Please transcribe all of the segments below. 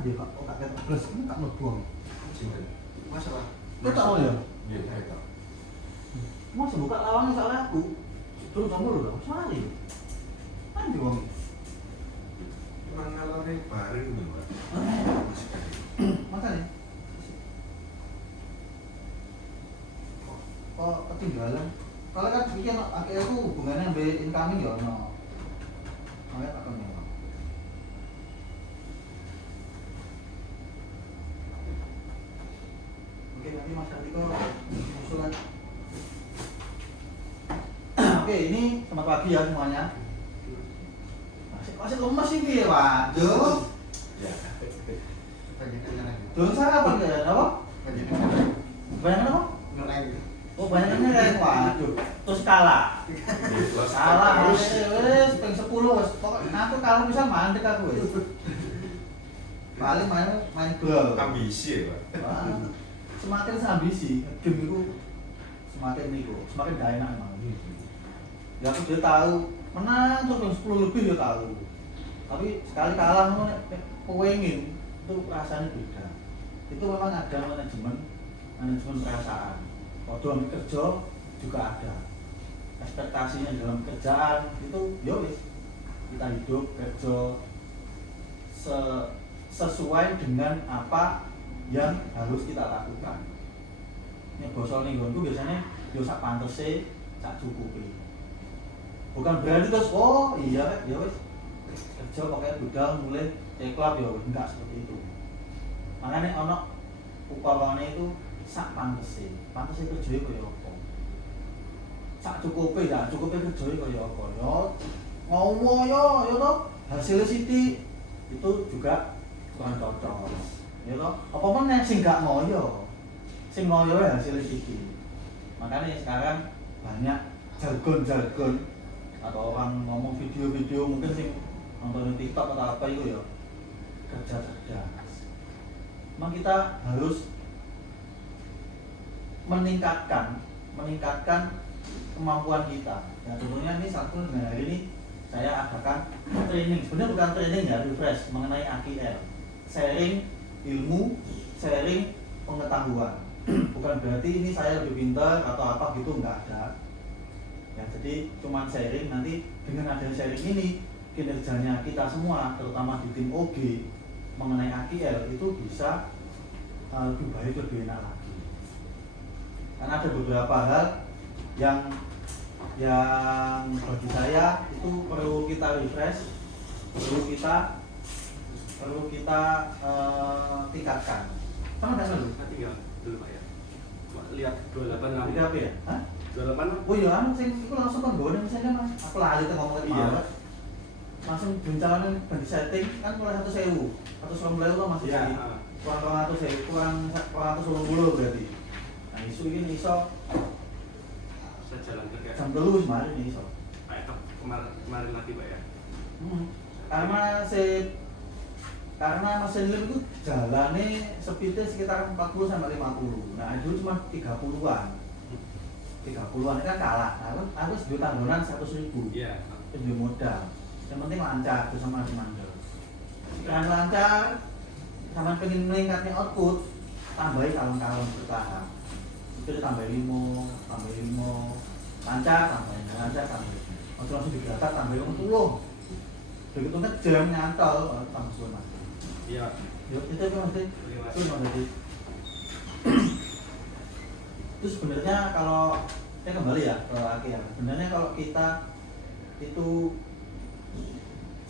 dia kok tak ketok blas ini tak mlebu. Cinta. Masalah. Ketok mau ya? Iya, ketok. Mas buka lawangnya soalnya aku. Terus kamu lho, soalnya. Kan di wong. Emang kalau nih bareng nih, Pak. Makanya. Kok ketinggalan? Kalau kan bikin akhirnya itu hubungannya dengan incoming ya ono. Makanya tak kenal. Oke, nanti Mas Kartiko usulan. Oke, ini selamat pagi ya semuanya. Masih lemes ini, waduh. Ya. Belum sarapan ya, apa? Banyak apa? Oh, banyaknya kayak waduh. Terus kalah. Kalah, wes ping 10 wes. Pokoknya aku kalau bisa mandek aku wes. Paling main bro. Ambisi ya, Pak. Semakin ambisi, game itu semakin gak enak emang. Ya aku dia tahu menang terus ping 10 lebih ya tahu. Tapi sekali kalah pengen itu rasanya beda. Itu memang ada manajemen perasaan. Kalau kerja juga ada ekspektasinya dalam kerjaan itu ya wis kita hidup kerja sesuai dengan apa yang harus kita lakukan. Ini bosol nih gonku biasanya yo sak pantese sak cukupi. Bukan berarti terus oh iya ya wis kerja pokoknya budal mulai teklap ya enggak seperti itu. Makanya ono upamane itu sak pantese kerja kaya apa. Sak cukupe ya, cukupe kerja kaya apa. Ya ngowo ya to hasil sithik itu juga kurang cocok. Ya toh, apa meneh sing gak ngoyo. Sing ngoyo ya hasil sithik. Makanya sekarang banyak jargon-jargon atau orang ngomong video-video mungkin sing nonton TikTok atau apa itu ya kerja cerdas. Memang kita harus meningkatkan kemampuan kita. Ya tentunya ini satu dengan hari ini saya adakan training. Sebenarnya bukan training ya, refresh mengenai AKL. Sharing ilmu, sharing pengetahuan. Bukan berarti ini saya lebih pintar atau apa gitu, enggak ada. Ya, jadi cuman sharing, nanti dengan adanya sharing ini kinerjanya kita semua terutama di tim OG mengenai AKL itu bisa lebih baik, lebih enak lagi. Karena ada beberapa hal yang bagi saya itu perlu kita refresh, perlu kita tingkatkan. Sama nggak selalu? Tinggal dulu Pak ya. Lihat 28 Lihat apa ya? Hah? 28. Oh iya, itu langsung kan gue misalnya mas. Aku lali tuh ngomongin Iya. Langsung guncangan ganti setting kan mulai 1.000, 190.000 kan masih Iya. kurang 100.000, kurang 110 berarti. Nah isu ini iso Saya jalan ke kayak jam dulu kemarin ini iso. kayak kemarin lagi Pak ya. Karena mesin lem itu jalannya speednya sekitar 40 sampai 50. Nah itu cuma 30-an. 30-an kan kalah. Aku seduh tanggungan 100.000. Iya. Itu modal. Yang penting lancar terus sama mandel. Sekarang lancar, sama pengen meningkatnya output, tambahin kalem-kalem bertahap. Itu ditambah 5, lancar tambahin, lancar tambahin. Waktu langsung digatak tambahin 10. Begitu kan jam nyantol, tambah 10 mas. Iya. Yuk itu mesti, itu mesti. Itu sebenarnya kalau saya kembali ya ke akhir. Sebenarnya kalau kita itu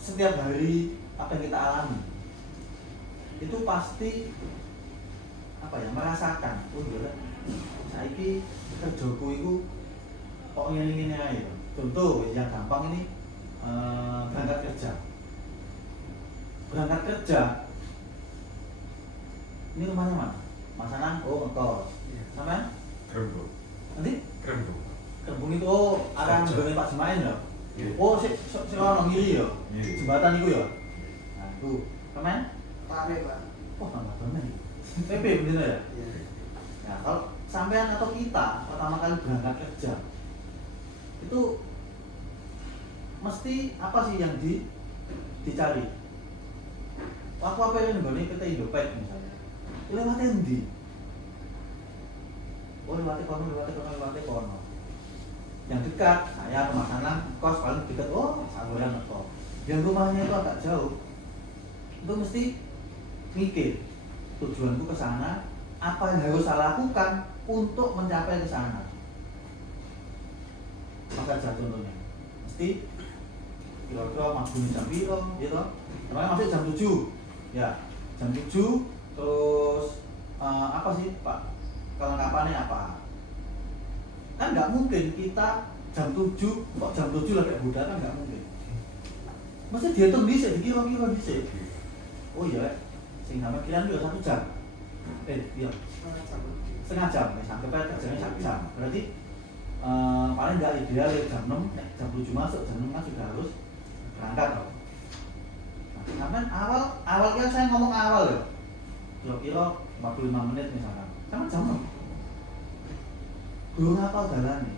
setiap hari apa yang kita alami itu pasti apa ya merasakan. Oh iya, saiki kerjaku itu kok ngene-ngene ae. Contoh yang gampang ini berangkat kerja. Berangkat kerja. Ini rumahnya mana? Mas Anang, oh ngekos. Sampean? Kerembung. Nanti? Kerembung. Kebun itu arah nggone Pak Jemain ya? Iya. Oh, si ono ngiri ya? Iya. Jembatan itu ya? Nah, itu. Sampean? Pare, Pak. Oh, tambah bener. PP bener ya? Iya. Nah, kalau sampean atau kita pertama kali berangkat kerja itu mesti apa sih yang dicari? Aku apa yang nggone PT Indopet misalnya. Lewat endi? Oh lewat kono. Yang dekat, saya pemasanan kos paling dekat, oh saluran atau yang rumahnya itu agak jauh, itu mesti mikir tujuanku ke sana, apa yang harus saya lakukan untuk mencapai ke sana. Maka contohnya, mesti kira-kira mabuni jam piro, gitu. Namanya masih jam 7, ya jam 7, terus apa sih Pak? Kelengkapannya apa? Kan nggak mungkin kita jam 7 kok jam 7 lagi budak, kan nggak mungkin. Mesti dihitung dhisik, dikira-kira dhisik. Oh iya, sing sampe kira itu 1 jam. Iya. Setengah jam, sampai kerjanya 1 jam. Berarti paling nggak ideal ya jam 6, jam 7 masuk, jam 6 kan sudah harus berangkat loh. Nah, awal kan saya ngomong awal ya. Kira-kira 45 menit misalkan. Sama jam 6. Belum apa jalan nih,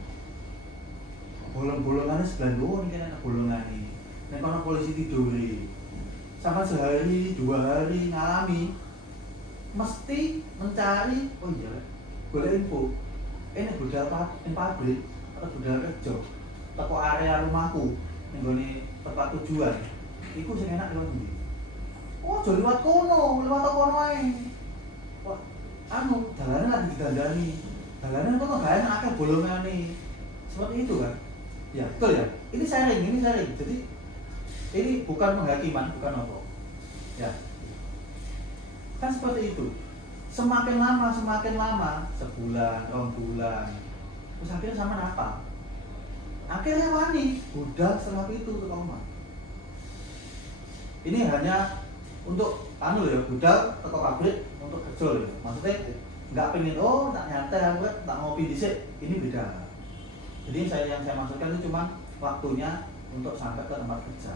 bolong-bolongannya sebelah dua nih kan bolongan nih. Nek kono polisi tiduri, sama sehari 2 hari ngalami, mesti mencari. Oh iya, boleh info. Nek budal pabrik atau budal kerja, teko area rumahku, nenggone tempat tujuan, iku sing enak lho ndi. Oh, aja liwat kono ae. Wah, jalannya lagi digandani. Jalanan kok gak enak, akeh bolongane. Seperti itu kan? Ya, betul ya. Ini sharing. Jadi ini bukan penghakiman, bukan apa. Ya. Kan seperti itu. Semakin lama, sebulan, 2 bulan. Terus akhirnya sama apa? Akhirnya wani, budal setelah itu ke omah. Ini hanya untuk ya, budal teko pabrik untuk kerja ya. Maksudnya nggak pengen tak nyantai aku tak ngopi dhisik, ini beda. Jadi yang saya maksudkan itu cuma waktunya untuk sampai ke tempat kerja.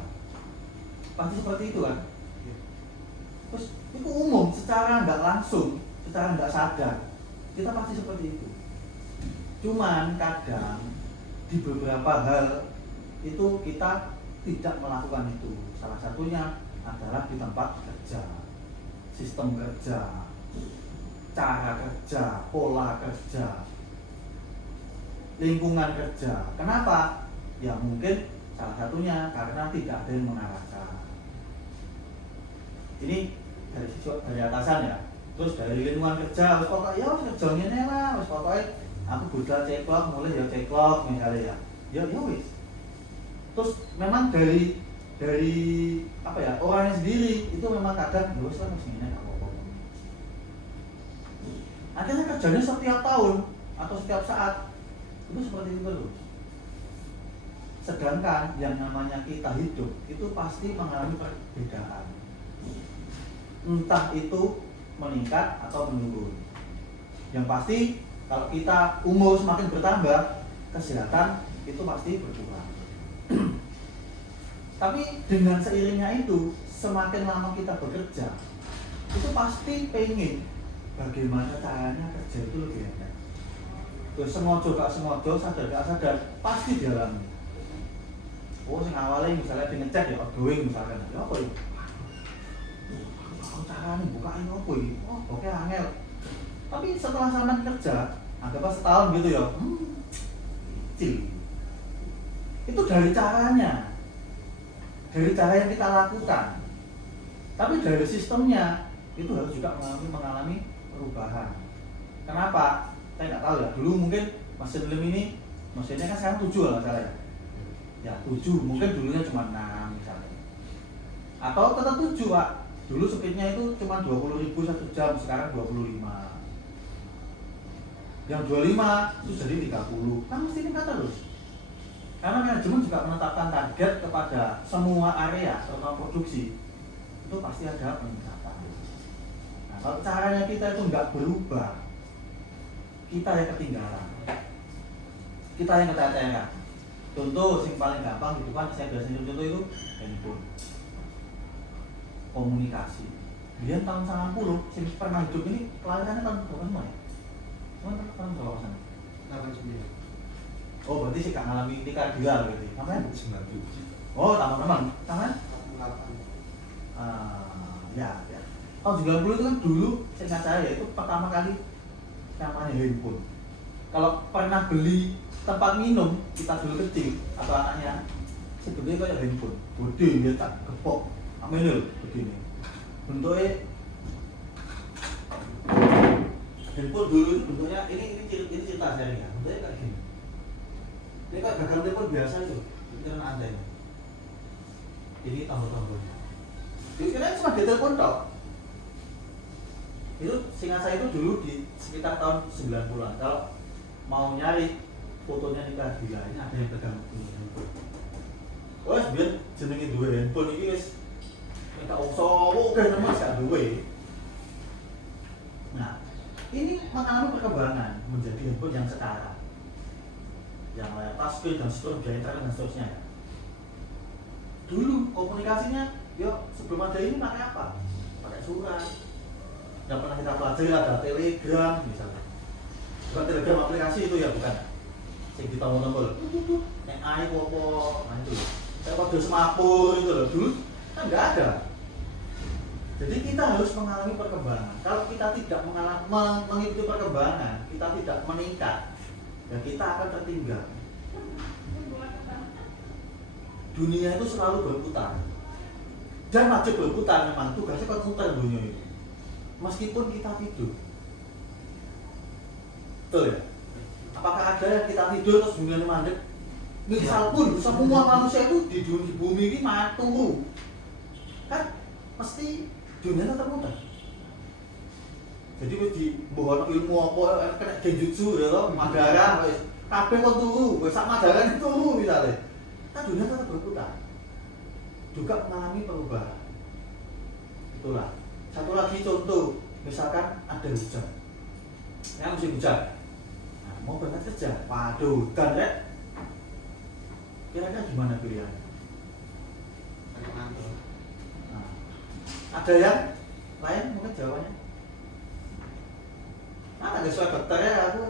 Pasti seperti itu kan? Terus itu umum, secara nggak langsung, secara nggak sadar kita pasti seperti itu. Cuman kadang di beberapa hal itu kita tidak melakukan itu. Salah satunya adalah di tempat kerja, sistem kerja, cara kerja, pola kerja, lingkungan kerja. Kenapa? Ya mungkin salah satunya karena tidak ada yang mengarahkan. Ini dari atasan ya. Terus dari lingkungan kerja, wis pokoknya ya kerja ngene lah, wis pokoknya aku budal ceklok, mulai ya ceklok misalnya ya. Ya wis. Terus memang dari apa ya, orangnya sendiri itu memang kadang wis lah mesti ngene. Akhirnya kerjanya setiap tahun atau setiap saat itu seperti itu terus. Sedangkan yang namanya kita hidup itu pasti mengalami perbedaan. Entah itu meningkat atau menurun. Yang pasti kalau kita umur semakin bertambah, kesehatan itu pasti berkurang. Tapi dengan seiringnya itu, semakin lama kita bekerja, itu pasti pengen bagaimana caranya kerja itu lebih enak. Terus sengaja gak sengaja, sadar gak sadar, pasti dialami. Oh, sing awalnya misalnya di ngecek ya, outgoing misalkan, ya apa ya? Aku caranya bukain apa ya? Oh, oke angel. Tapi setelah sampean kerja, anggaplah setahun gitu ya, kecil. Itu dari caranya, dari cara yang kita lakukan. Tapi dari sistemnya itu harus juga mengalami perubahan. Kenapa? Saya nggak tahu ya. Dulu mungkin mesin lem ini, mesinnya kan sekarang 7 lah saya. Ya 7, mungkin dulunya cuma 6 misalnya. Atau tetap 7 Pak. Dulu speednya itu cuma 20.000 1 jam, sekarang 25. Yang 25 itu jadi 30. Kan mesti meningkat terus. Karena manajemen juga menetapkan target kepada semua area serta produksi. Itu pasti ada peningkatan. Nah, kalau caranya kita itu nggak berubah, kita yang ketinggalan, kita yang keteteran. Contoh yang paling gampang gitu kan, saya biasanya contoh itu handphone, komunikasi. Dia tahun 90, yang pernah hidup ini kelahirannya tahun berapa semua ya? Tahun berapa sana? 89. Oh berarti sih gak ngalami nikah dua berarti. Namanya? 97. Oh teman-teman, tangan? 48. Ya 90 itu kan dulu seingat saya itu pertama kali namanya handphone. Kalau pernah beli tempat minum kita dulu kecil atau anaknya sebetulnya kayak handphone gede dia tak gepok aminul begini bentuknya handphone dulu itu bentuknya ini cerita saya ya bentuknya kayak gini ini kayak gagang telepon biasa itu kan antena ini tombol-tombolnya jadi kira cuma di telepon tok itu seingat saya itu dulu di sekitar tahun 90-an kalau mau nyari fotonya nikah gila ini ada yang pegang handphone wes biar jenenge duwe handphone iki wis tak usah oke nomor gak duwe. Nah, ini mengalami perkembangan menjadi handphone yang sekarang. Yang layar touchscreen dan seterusnya, internet dan seterusnya. Dulu komunikasinya, yo sebelum ada ini pakai apa? Pakai surat. Yang pernah kita pelajari ada telegram misalnya. Bukan telegram aplikasi itu ya bukan. Yang di tombol-tombol. Nek ai popo, nah itu. Kayak kode semapur itu loh. Dulu kan nggak ada. Jadi kita harus mengalami perkembangan. Kalau kita tidak mengikuti perkembangan, kita tidak meningkat, ya kita akan tertinggal. Dunia itu selalu berputar dan wajib berputar memang tugasnya kan muter dunia itu. Meskipun kita tidur, betul ya? Apakah ada yang kita tidur terus dunia ini mandek? Misal pun semua manusia itu di bumi ini mati, kan mesti dunia tetap muter. Jadi wis di mbok ilmu apa kena genjutsu ya to, Madara wis kabeh kok turu, wis sak Madara itu turu misale. Kan dunia tetap berputar. Juga mengalami perubahan. Itulah. Satu lagi contoh, misalkan ada hujan. Ya musim hujan. Nah, mau berangkat kerja. Waduh, hujan rek. Kira-kira gimana pilihannya? Nah, ada yang lain mungkin jawabannya? Nggak sesuai dokter ya aku.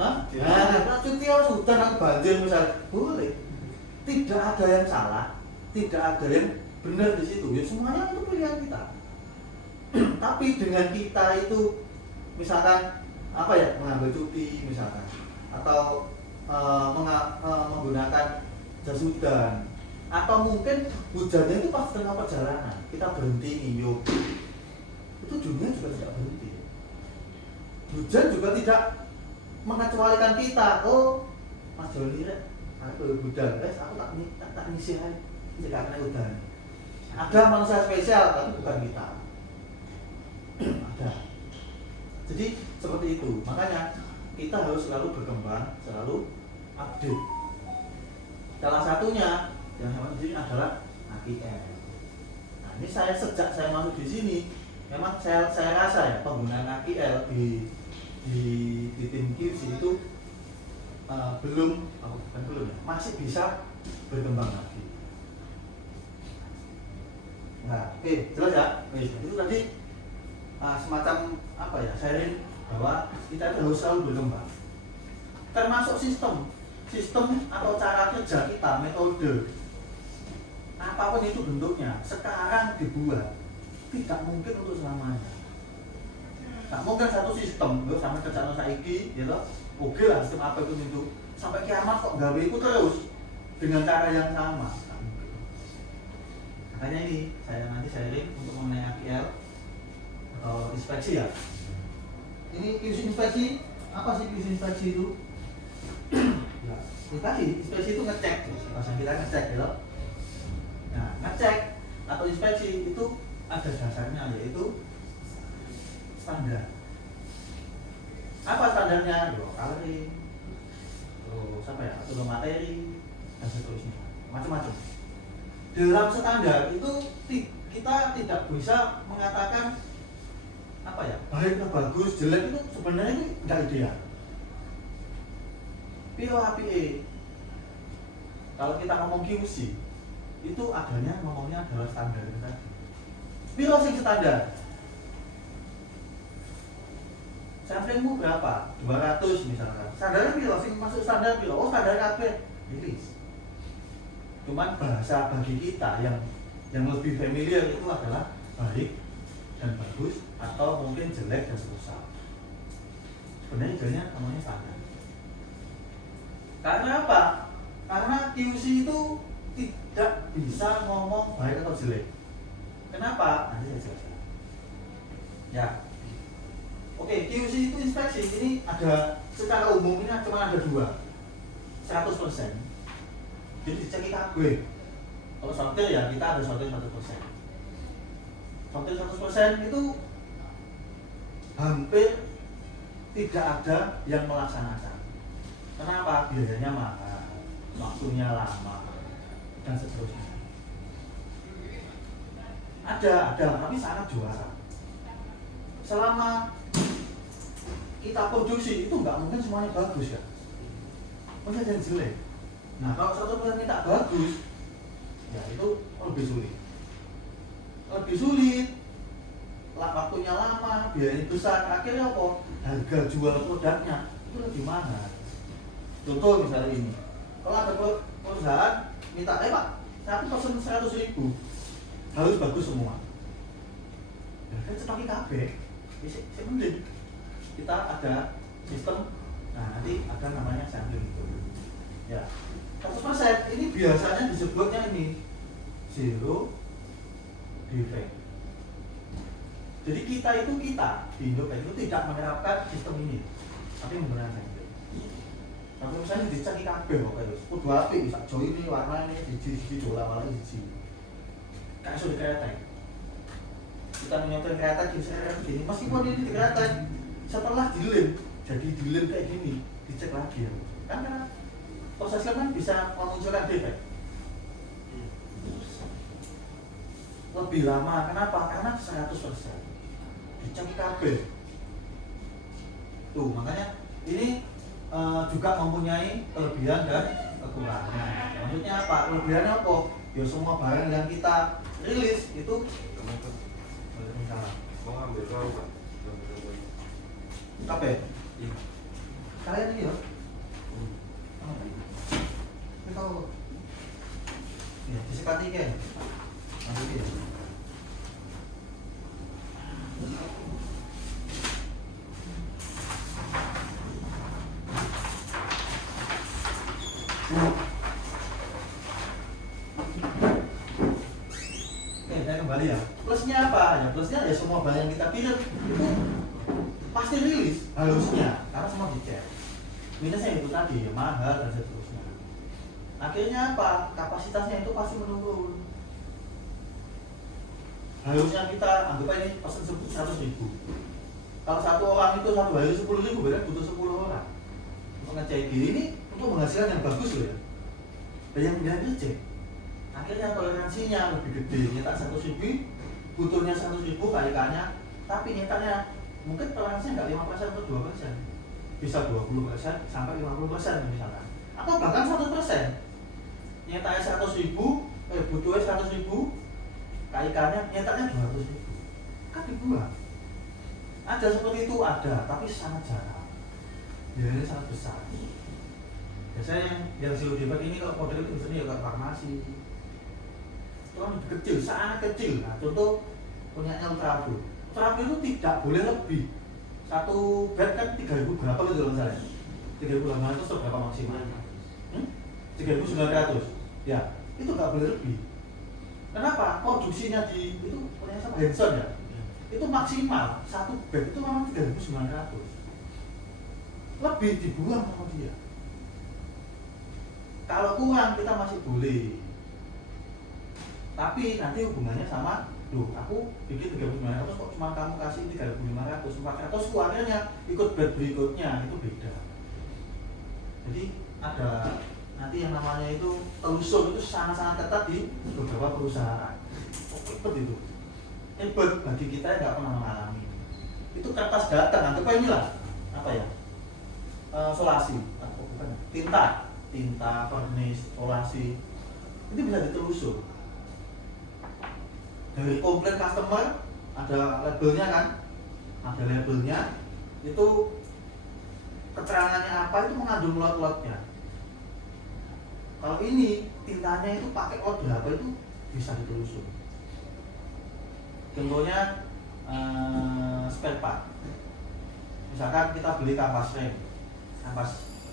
Hah? Nah, cuti harus hutan aku banjir misalnya. Boleh. Tidak ada yang salah, tidak ada yang benar di situ. Ya semuanya itu pilihan kita. Tapi dengan kita itu misalkan apa ya, mengambil cuti misalkan atau menggunakan jas hujan atau mungkin hujannya itu pas tengah perjalanan kita berhenti ngiyup, itu dunia juga tidak berhenti. Hujan juga tidak mengecualikan kita. Oh, Mas Joni rek, aku hujan, guys, aku tak ngisi aja jika kena hujan. Ada manusia spesial, tapi bukan kita. Ada. Jadi seperti itu. Makanya kita harus selalu berkembang, selalu update. Salah satunya yang saya di sini adalah AKL. Nah, ini sejak saya masuk di sini, memang saya rasa ya penggunaan AKL di tim QC itu belum masih bisa berkembang lagi. Nah, jelas ya. Itu tadi semacam apa ya, sharing bahwa kita harus selalu berkembang. Termasuk sistem atau cara kerja kita, metode. Apapun itu bentuknya, sekarang dibuat tidak mungkin untuk selamanya. Tak mungkin satu sistem, sampai kerjaan saiki, gitu. Oke lah sistem apa itu sampai kiamat kok gawe itu terus dengan cara yang sama. Makanya ini saya nanti sharing untuk mengenai AKL atau inspeksi ya. Ini QC inspeksi, apa sih QC inspeksi itu? Ya, inspeksi itu ngecek, bahasa kita ngecek gitu. Nah, ngecek atau inspeksi itu ada dasarnya, yaitu standar. Apa standarnya? Coloring, terus apa ya, atau materi dan seterusnya, macam-macam. Dalam standar itu kita tidak bisa mengatakan apa ya, baik atau bagus, jelek itu sebenarnya itu nggak ideal. POAPE, kalau kita ngomong QC, itu adanya ngomongnya adalah standar tadi. Pilo sing standar? Sampingmu berapa? 200 misalkan. Standarnya pilo sing masuk standar pilo? Oh standar kabeh. Rilis. Cuman bahasa bagi kita yang lebih familiar itu adalah baik dan bagus, atau mungkin jelek dan rusak. Sebenarnya idealnya namanya standar. Karena apa? Karena QC itu tidak bisa ngomong baik atau jelek. Kenapa? Nanti saya jelaskan. Ya. Oke, QC itu inspeksi. Ini ada secara umum ini cuma ada dua. 100%. Jadi dicek IKB. Kalau sortir ya kita ada sortir 100%. Sortir 100% itu hampir tidak ada yang melaksanakan. Kenapa? Biayanya mahal, waktunya lama, dan seterusnya. Ada, tapi sangat juara. Selama kita produksi itu nggak mungkin semuanya bagus ya. Pasti ada yang jelek. Nah kalau 100% tak bagus, ya itu lebih sulit. Lebih sulit, waktunya lama, biayanya besar. Akhirnya apa? Harga jual produknya itu lebih mahal. Contoh misalnya ini, kalau ada perusahaan minta, Pak, saya pesen 100.000, harus bagus semua. Ya kan cetak KB, saya mending kita ada sistem. Nah nanti ada namanya sampling itu. Ya, 100% ini biasanya disebutnya ini zero defect. Jadi kita di Indopet itu tidak menerapkan sistem ini, tapi menggunakan sampling. Tapi misalnya dicek kabeh kok terus, kudu apik bisa jo ini warna ini siji dola malah siji. Kayak sudah kretek. Kita menyetel kretek gini, meskipun ini di kretek, setelah dilem, jadi dilem kayak gini, dicek lagi ya. Kan karena proses kan bisa memunculkan defek. Lebih lama, kenapa? Karena 100%. Dicek kabeh. Tuh, makanya ini juga mempunyai kelebihan dan kekurangan. Maksudnya apa? Kelebihannya apa? Ya semua barang yang kita rilis itu mau ambil tahu Pak? apa? Iya. Kalian ini ya? Ini tahu? Ya, disekati kan? Nanti dia. Kembali ya, plusnya apa? Ya plusnya ya semua barang yang kita pilih itu pasti rilis harusnya, karena semua dicek. Minusnya itu tadi ya mahal dan seterusnya. Akhirnya apa? Kapasitasnya itu pasti menurun. Harusnya kita anggap ini pesen 100.000. Kalau satu orang itu satu hari 10.000, berarti butuh 10 orang untuk ngecek ini untuk menghasilkan yang bagus loh ya. Dan yang menjadi cek. Akhirnya toleransinya lebih gede, nyetak 100.000, butuhnya 100.000 kalikannya, tapi nyetaknya mungkin toleransinya nggak 5% atau 2%, bisa 20% sampai 50% misalkan, atau bahkan 100%. Nyetaknya 100.000, butuhnya 100.000, kalikannya nyetaknya 200.000, kan dibuang. Ada seperti itu ada, tapi sangat jarang. Biayanya sangat besar. Biasanya yang zero defect ini kalau model itu misalnya ya kayak farmasi. Itu kan lebih kecil, sangat kecil. Nah, contoh punyanya Ultrabro. Ultrabro itu tidak boleh lebih. Satu bed kan 3.000 berapa gitu loh misalnya. 3.800 atau berapa maksimal? 3.900. Ya, itu nggak boleh lebih. Kenapa? Produksinya di itu punya sama Hanson ya. Itu maksimal satu bed itu memang 3.900. Lebih dibuang sama dia. Kalau kurang kita masih boleh. Tapi nanti hubungannya sama, loh aku bikin 3.900 kok cuma kamu kasih 3.500, 400 keluarganya ikut bed berikutnya, itu beda. Jadi ada nanti yang namanya itu telusur itu sangat-sangat ketat di beberapa perusahaan. Ribet itu. Ribet bagi kita yang nggak pernah mengalami. Itu kertas datang, anggap inilah apa ya? Solasi, atau bukan? Tinta, varnish, solasi. Itu bisa ditelusur. Dari komplain customer ada labelnya kan? Ada labelnya. Itu keterangannya apa itu mengandung lot-lotnya. Kalau ini tintanya itu pakai lot berapa itu bisa ditelusur. Contohnya spare part. Misalkan kita beli kampas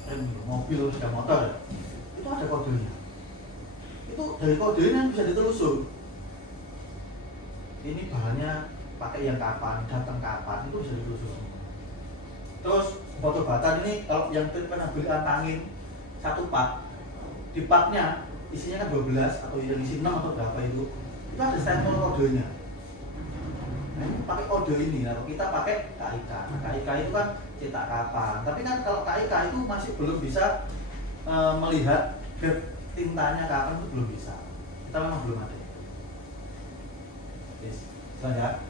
rem mobil sepeda motor ya, itu ada kodenya. Itu dari kodenya bisa ditelusur. Ini bahannya pakai yang kapan, datang kapan, itu bisa ditelusur. Terus obat-obatan ini kalau yang pernah beli antangin satu pak, di paknya isinya kan 12 atau yang isi 6 atau berapa itu ada stempel kodenya. Nah, ini pakai kode ini, kalau kita pakai KIK. Nah, KIK itu kan cetak kapan. Tapi kan kalau KIK itu masih belum bisa melihat tintanya kapan, itu belum bisa. Kita memang belum ada. Yes, ya.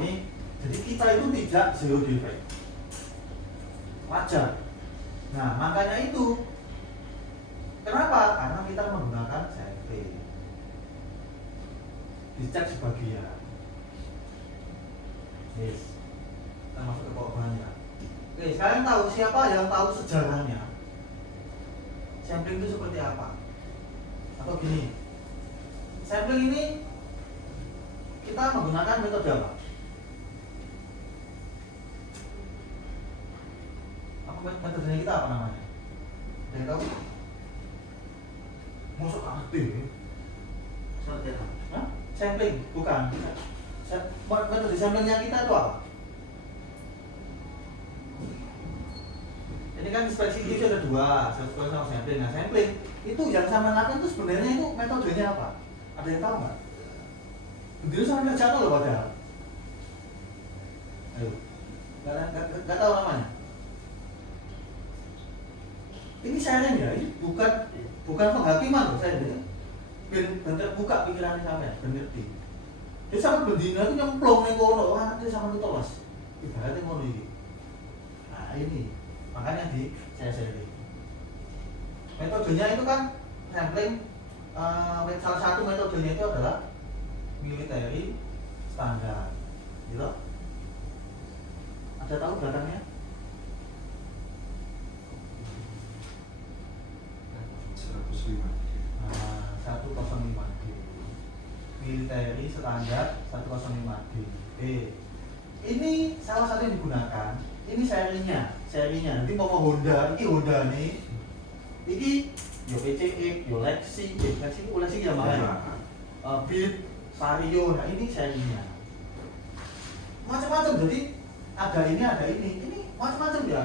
Ini jadi kita itu tidak zero defect. Wajar. Nah, makanya itu kenapa? Karena kita menggunakan CFP. Dicek sebagian. Yes. Kita masuk ke pokoknya. Oke, sekarang tahu siapa yang tahu sejarahnya? Sampling itu seperti apa? Atau gini, sampling ini kita menggunakan metode apa? Metodenya kita apa namanya? Ada yang tahu? Masuk aktif. Sampling, bukan. Metode samplingnya kita itu apa? Ini kan inspeksi itu ada dua, sesuai sama sampling. Nah, sampling itu yang sama lakukan itu sebenarnya itu metodenya apa? Ada yang tahu nggak? Begitu sama kerjaan loh padahal. Ayo, nggak tahu namanya. Ini sharing ya, ini bukan penghakiman loh saya ini. Ben terbuka pikirannya sampean, ben ngerti. Dia sampe bendina itu nyemplung ning kono, wah dia sampe tolos. Ibaratnya ngono iki. Nah, ini makanya di saya sharing. Metodenya itu kan sampling, salah satu metodenya itu adalah military standar, gitu. Ada tahu belakangnya? 105D. Military standar 105D. Ini salah satu yang digunakan. Ini serinya. Nanti mau Honda, ini Honda nih. Ini yo PCX, yo Lexi Yamaha ya. Beat, Vario, nah ini serinya. Macam-macam, jadi ada ini macam-macam ya.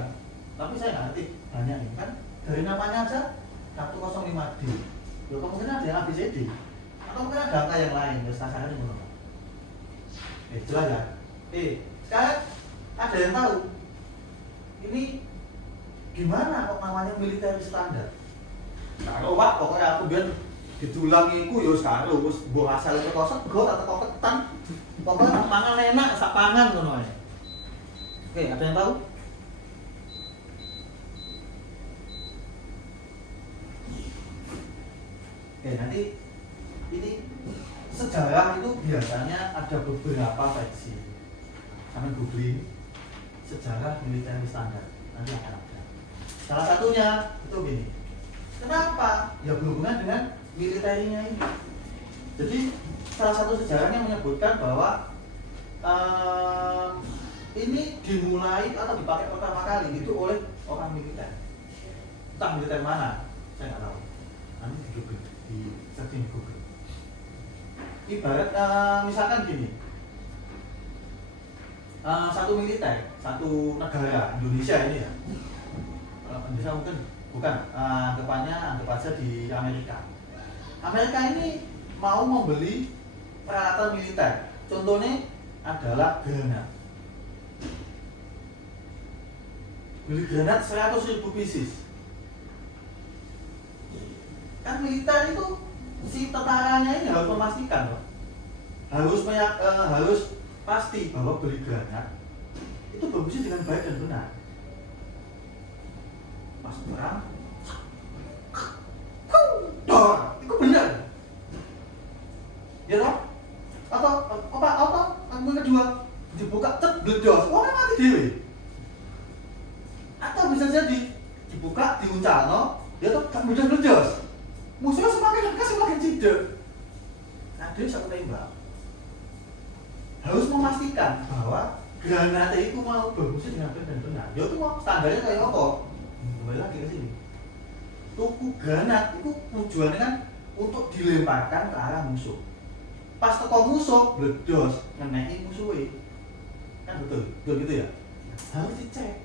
Tapi saya nggak ngerti banyak ini kan dari namanya aja 105D. Ya kemungkinan ada yang ABCD atau mungkin ada angka yang lain, terus kasarnya gimana? Jelas ya. Sekarang ada yang tahu ini gimana kok namanya military standar? Karo Pak, pokoknya aku biar ditulangi ku yo karo wis mbok asal kosong go tak teko ketan. Pokoknya mangan enak sak pangan ngono ae. Oke, ada yang tahu? Oke, nanti ini sejarah itu biasanya ada beberapa versi. Kami googling sejarah militer standar, nanti akan ada. Salah satunya itu gini. Kenapa? Ya berhubungan dengan militernya ini. Jadi salah satu sejarahnya menyebutkan bahwa ini dimulai atau dipakai pertama kali itu oleh orang militer. Entah militer mana, saya nggak tahu. Nanti di Google, di searching Google. Ibarat misalkan gini, satu militer, satu negara Indonesia ini ya. Indonesia mungkin bukan, anggap aja di Amerika. Amerika ini mau membeli peralatan militer. Contohnya adalah granat. Beli granat 100.000 pieces. Kan militer itu si tentaranya ini harus memastikan loh. Harus pasti bahwa beli granat itu berfungsi dengan baik dan benar. Pas perang, itu benar. Ya toh? Atau yang kedua dibuka bledos, orang mati dewe. Atau bisa jadi dibuka diuncalno, dia tuh gak bledos. Musuhnya semakin dekat semakin cidek. Nah dia bisa tembak. harus memastikan bahwa granat itu mau berfungsi dengan baik dan benar. Ya itu mau standarnya kayak apa? Kembali lagi ke sini. Tuku granat itu tujuannya kan untuk dilemparkan ke arah musuh. Pas teko musuh, bledos, ngeneki musuhnya. Kan betul gitu ya? Harus dicek.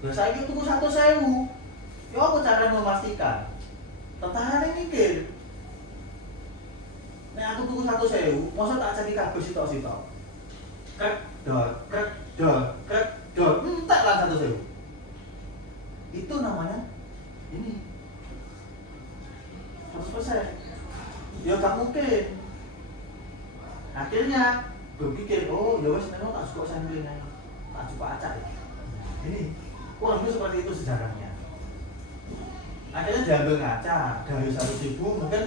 Lah saiki tuku 100.000. Ya apa cara memastikan? Tentara ini mikir. Nek aku tuku 100.000, masa tak cari kabeh sitok-sitok. Krek dor, entek lah 100.000. Itu namanya ini 100%. Ya gak mungkin. Akhirnya berpikir, oh ya wes neno tak cukup sampling aja, tak cukup acak ya. Ini kurang lebih seperti itu sejarahnya. Akhirnya diambil ngaca dari 100.000 mungkin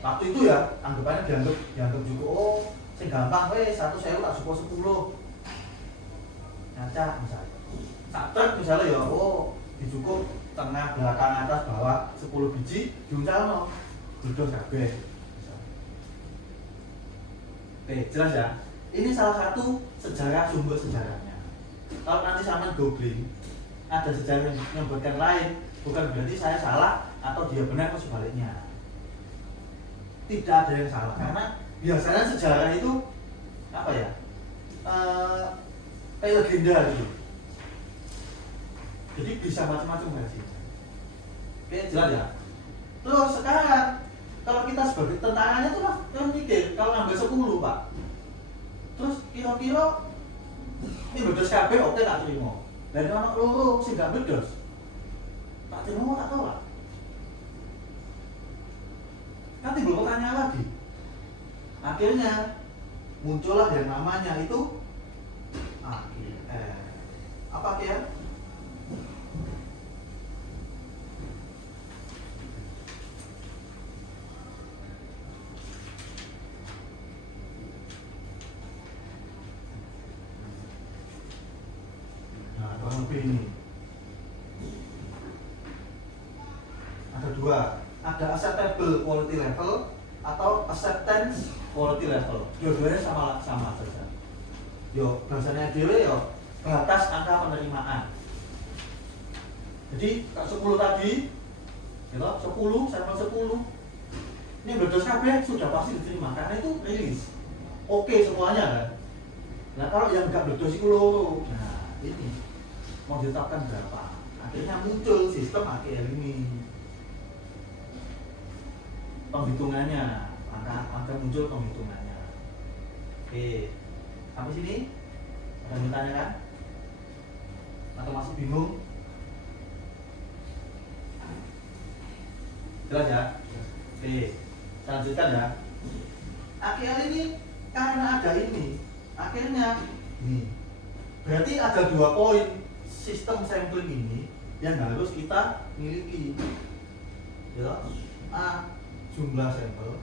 waktu itu ya anggapannya dianggap juga oh sing gampang weh 100.000 tak cukup 10 ngaca misalnya sak truk misalnya ya oh dicukup tengah belakang atas bawah 10 biji diuncalno dodos kabeh. Oke jelas ya, ini salah satu sumber sejarahnya. Kalau nanti sama googling ada sejarah yang menyebutkan lain, bukan berarti saya salah atau dia benar atau sebaliknya. Tidak ada yang salah karena biasanya sejarah itu apa ya kayak legenda gitu, jadi bisa macam-macam versi. Oke jelas ya. Terus sekarang kalau kita sebagai tentaranya tuh kan mikir kalau ngambil 10 pak, terus kira-kira ini bedos kabeh oke tak terima, dari anak loro sih gak bedos tak terima tak tolak. Kan timbul pertanyaan lagi. Akhirnya muncullah yang namanya itu apa ya? Nah, kurang lebih ini. Ada dua. Ada acceptable quality level atau acceptance quality level. Dua-duanya sama saja. Yo bahasanya dhewe yo batas angka penerimaan. Jadi 10 tadi, gitu, 10 sampel 10. Ini bedos kabeh sudah pasti diterima karena itu rilis. Oke semuanya kan. Nah kalau yang enggak bedos itu loro. Nah ini mau ditetapkan berapa? Akhirnya muncul sistem AKL ini. Penghitungannya, angka muncul penghitungannya. Oke, sampai sini ada yang bertanya kan? Atau masih bingung? Jelas ya? Oke, saya lanjutkan ya. AKL ini karena ada ini, akhirnya ini. Berarti ada 2 poin sistem sampling ini yang harus kita miliki. Ya, A jumlah sampel,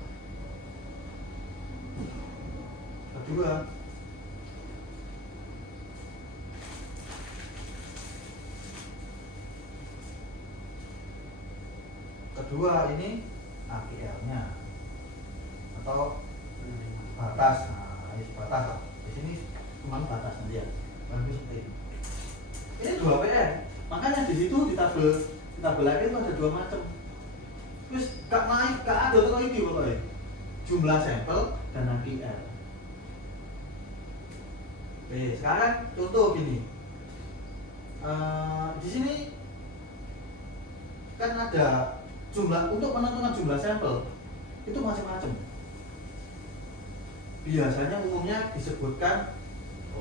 kedua ini AKL-nya atau batas. Nah, ini batas lah. Di sini cuma batas nanti ya. Ini 2 PR. Makanya di situ di tabel lagi itu ada 2 macam. Terus gak naik, gak ada tuh ini pokoknya jumlah sampel dan AKL. Oke, sekarang contoh gini. Di sini kan ada jumlah untuk menentukan jumlah sampel itu macam-macam. Biasanya umumnya disebutkan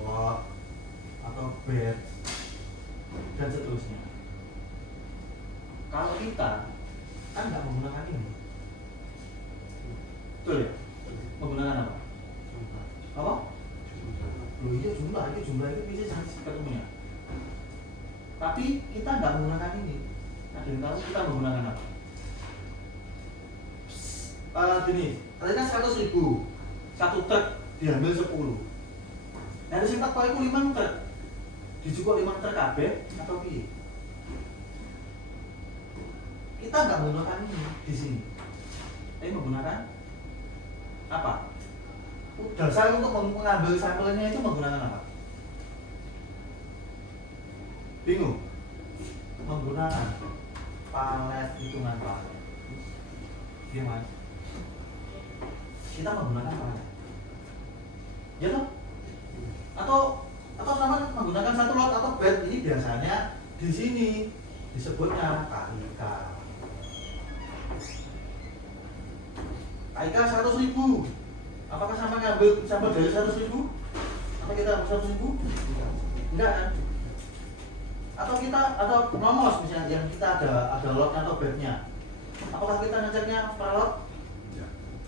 lot atau batch dan seterusnya. Kalau kita kan nggak menggunakan ini, betul ya? Menggunakan apa? Apa? Loh iya jumlah itu bisa jangan ketemunya. Tapi kita nggak menggunakan ini. Nah, dan tahu kita menggunakan apa? Gini, tadi kan 100.000, 1 truk diambil 10. Nah, dari tak itu 5 truk, dicukup 5 truk kabeh atau piye? Kita nggak menggunakan ini di sini, tapi menggunakan apa? dasar untuk mengambil sampelnya itu menggunakan apa? Bingung? Menggunakan palet hitungan palet. Iya mas. Kita menggunakan palet. Ya toh? Atau sama menggunakan satu lot atau bed. Ini biasanya di sini disebutnya KIK. KIK 100.000. Apakah sama ngambil sampel dari 100.000? Apa kita ambil 100.000? Enggak kan? Atau nomos misalnya yang kita ada lot atau bednya. Apakah kita ngeceknya per lot?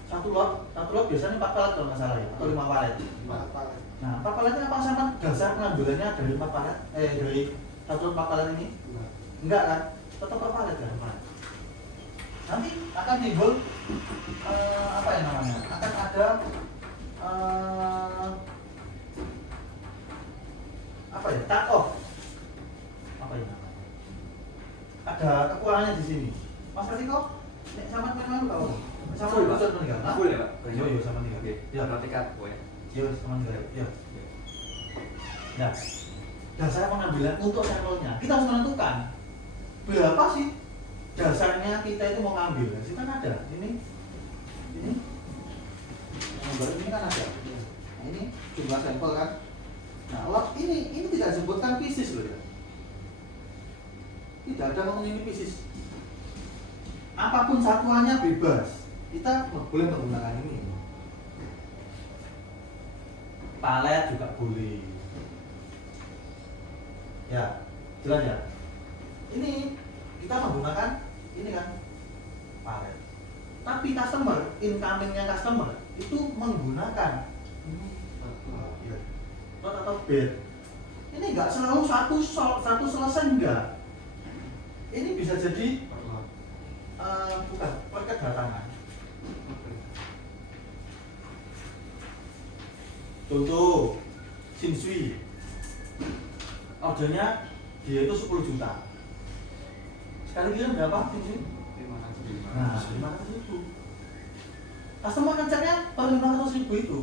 Satu lot biasanya 4 palet kalau nggak salah ya, atau 5 palet. 4 palet. Nah, 4 paletnya apa sama dasar pengambilannya dari 4 palet? Dari satu 4 palet ini? Enggak kan? Tetap per palet kan? Nanti akan timbul apa ya namanya? Akan ada apa ya? Cut off. Apa ya namanya? Ada kekurangannya di sini. Mas Ratiko, sama teman kau? Sama Full, Pak. Ustaz meninggal? Hah? Full ya Pak? Yo sama tinggal. Oke, Ya. berarti cut pokoknya. Yo sama tinggal. Ya. Nah, dasar pengambilan untuk sampelnya kita harus menentukan berapa sih dasarnya kita itu mau ngambil. Di sini kan ada ini gambar ini kan ada. Nah, ini jumlah sampel kan. Nah, lot ini tidak disebutkan pieces loh ya. Tidak ada ngomong ini pieces. Apapun satuannya bebas. Kita boleh menggunakan ini. Palet juga boleh. Ya, jelas ya. Ini kita menggunakan ini kan palet. Tapi customer, incomingnya customer itu menggunakan lot atau bed. Ini enggak selalu satu selesai enggak. Ini bisa jadi bukan perkedatangan. Contoh, Shinsui ordernya dia itu 10 juta. Sekali kirim berapa Shinsui? 500. Nah, 500.000. Customer ngeceknya per 500.000 itu.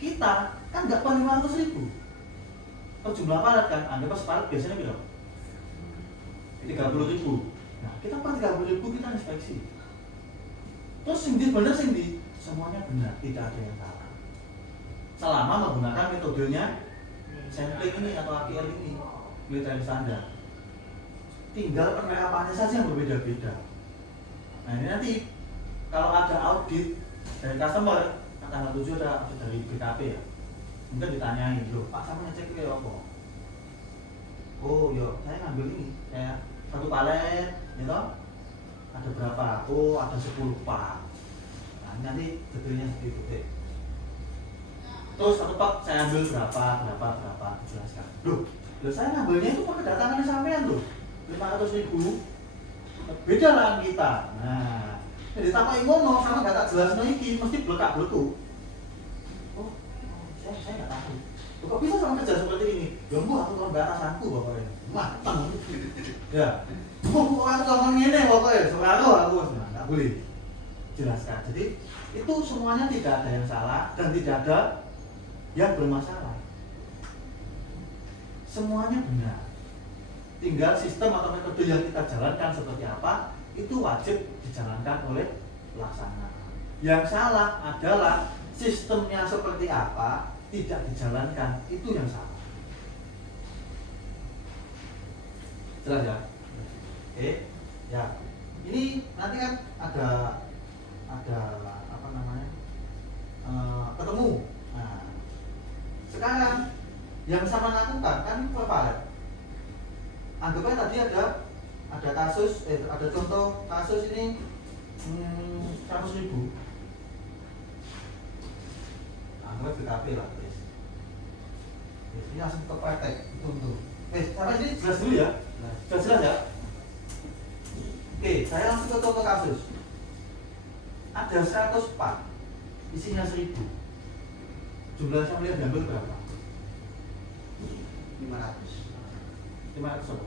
Kita kan nggak per 500.000. Per jumlah palet kan, anggap sepalet biasanya berapa? 30.000. Nah, kita per 30.000 kita inspeksi. Terus sing bener semuanya benar, tidak ada yang salah. Selama menggunakan metodenya sampling ini atau AQL ini, military standar. Tinggal penerapannya saja yang berbeda-beda. Nah, ini nanti kalau ada audit dari customer, tanggal 7 ada audit dari BKP ya. Mungkin ditanyain, loh Pak sama ngecek ke apa? Oh, yo, saya ngambil ini, saya satu palet, gitu. Ada berapa? Oh, ada 10 pak. Nah, nanti detailnya seperti itu. Terus satu pak saya ambil berapa, dijelaskan. Loh, saya ngambilnya itu pakai datangannya sampean tuh, 500.000. Beda lah kita. Nah, jadi tapai ngomong sama gak tak jelas iki, mesti belekak-beleku. Oh, saya nggak tahu. Kok bisa sama kerja seperti ini? Ya aku tahun ke atasanku pokoknya. Matang. Ya. Aku ngomong ini pokoknya. Sekarang aku nggak boleh jelaskan. Jadi itu semuanya tidak ada yang salah dan tidak ada yang bermasalah. Semuanya benar. Tinggal sistem atau metode yang kita jalankan seperti apa itu wajib dijalankan oleh pelaksana. Yang salah adalah sistemnya seperti apa tidak dijalankan, itu yang salah. Jelas ya? Oke, ya. Ini nanti kan ada apa namanya? Ketemu. Nah, sekarang yang sama lakukan kan per palet. Anggapnya tadi ada kasus, ada contoh kasus ini 100.000. Anggap BKP lah, guys. Ini langsung ke praktek, itu. Sampai sini jelas dulu ya. Sudah jelas ya? Oke, saya langsung ke contoh kasus. Ada 100 pak, isinya 1.000. Jumlah sampel yang diambil berapa? 500 apa?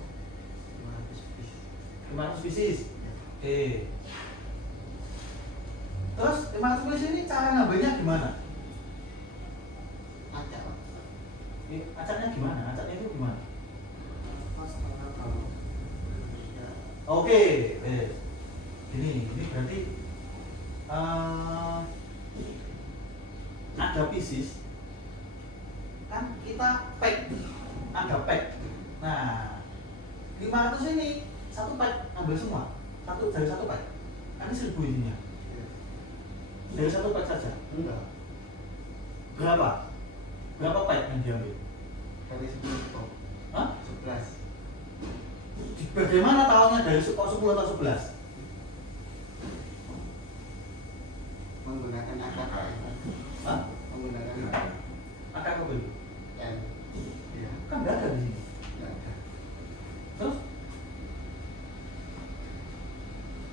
500 pieces. Oke. Terus 500 pieces ini cara ngambilnya gimana? ada pieces kan kita pack, ada pack. Nah 500 ini satu pack ambil semua, dari satu pack kan ini 1000 ininya dari satu pack saja. Enggak. Berapa pack yang diambil? Dari 10 kok. Hah? 11. Bagaimana tahunya dari 10 atau 11? Menggunakan akar. Hah? Menggunakan Akar apa itu? N. Iya. Kan nggak ada di sini. Enggak ada. Terus?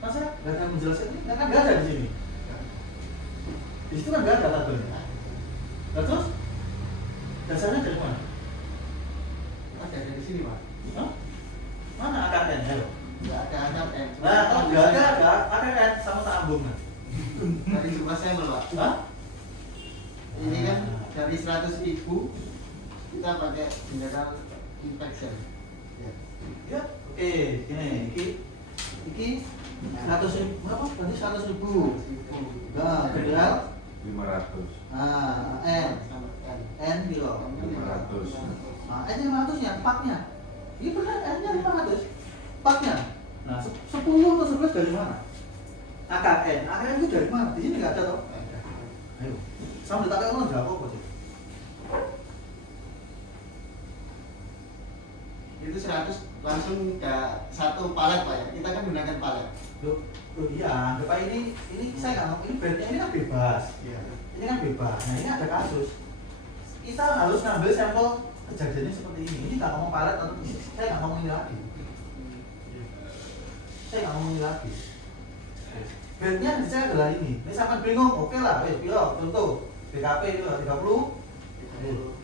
Kan saya nggak akan menjelaskan ini, kan nggak ada di sini. Di situ kan nggak ada tabelnya. Nah, terus? Dasarnya dari mana? Ada dari sini, Pak. Hah? Mana akar N? Ayo. Enggak ada akar N. Nah, kalau nggak ada akar N sama tak ambungnya. Dari jumlah sampel, Pak. Hah? Ini kan dari 100.000 kita pakai general infection. Ya. Ya, oke, ini 100.000 berapa? Berarti 100.000. Nah, kemudian 500. N Sama N. N kilo. 500. Nah, N 500 nya, paknya. Ini benar N nya 500. Paknya. Nah, 10 atau 11 dari mana? Akar N itu dari mana? Di sini nggak ada toh? Ada. Ayo, sama letaknya orang jawab apa sih? Itu 100 langsung udah satu palet, Pak ya. Kita kan gunakan palet. Loh, iya, Bapak ini saya nggak ngomong, ini brandnya ini kan bebas. Iya. Ini kan bebas. Nah, ini ada kasus. Kita harus ngambil sampel kejadiannya seperti ini. Ini nggak ngomong palet atau saya nggak ngomong ini lagi. Saya nggak ngomong ini lagi. Brandnya saya adalah ini. Ini sampai bingung, oke lah, piro contoh BKP itu 30.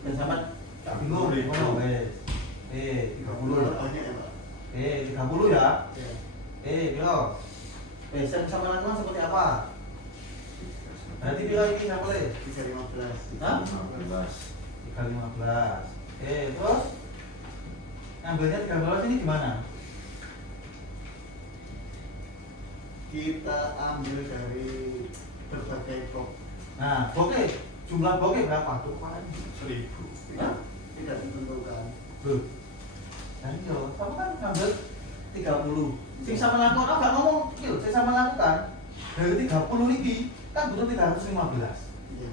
Dan sampai tak bingung, ngomong, 30. 30 banyak ya, Pak. 30 ya. Iya. Piro. Saya sama lakukan seperti apa? Berarti piro ini sampelnya? 315. Hah? 15. 315. Terus ngambilnya 315 ini gimana? Kita ambil dari berbagai box. Nah, bokeh, jumlah bokeh berapa? Tuh kan 1000. Hah? Tidak ditentukan. Loh. Dan iya, kamu kan ngambil 30. Sing sama lakukan, aku nggak ngomong kecil, saya sama lakukan dari 30 ini kan butuh 315. Iya.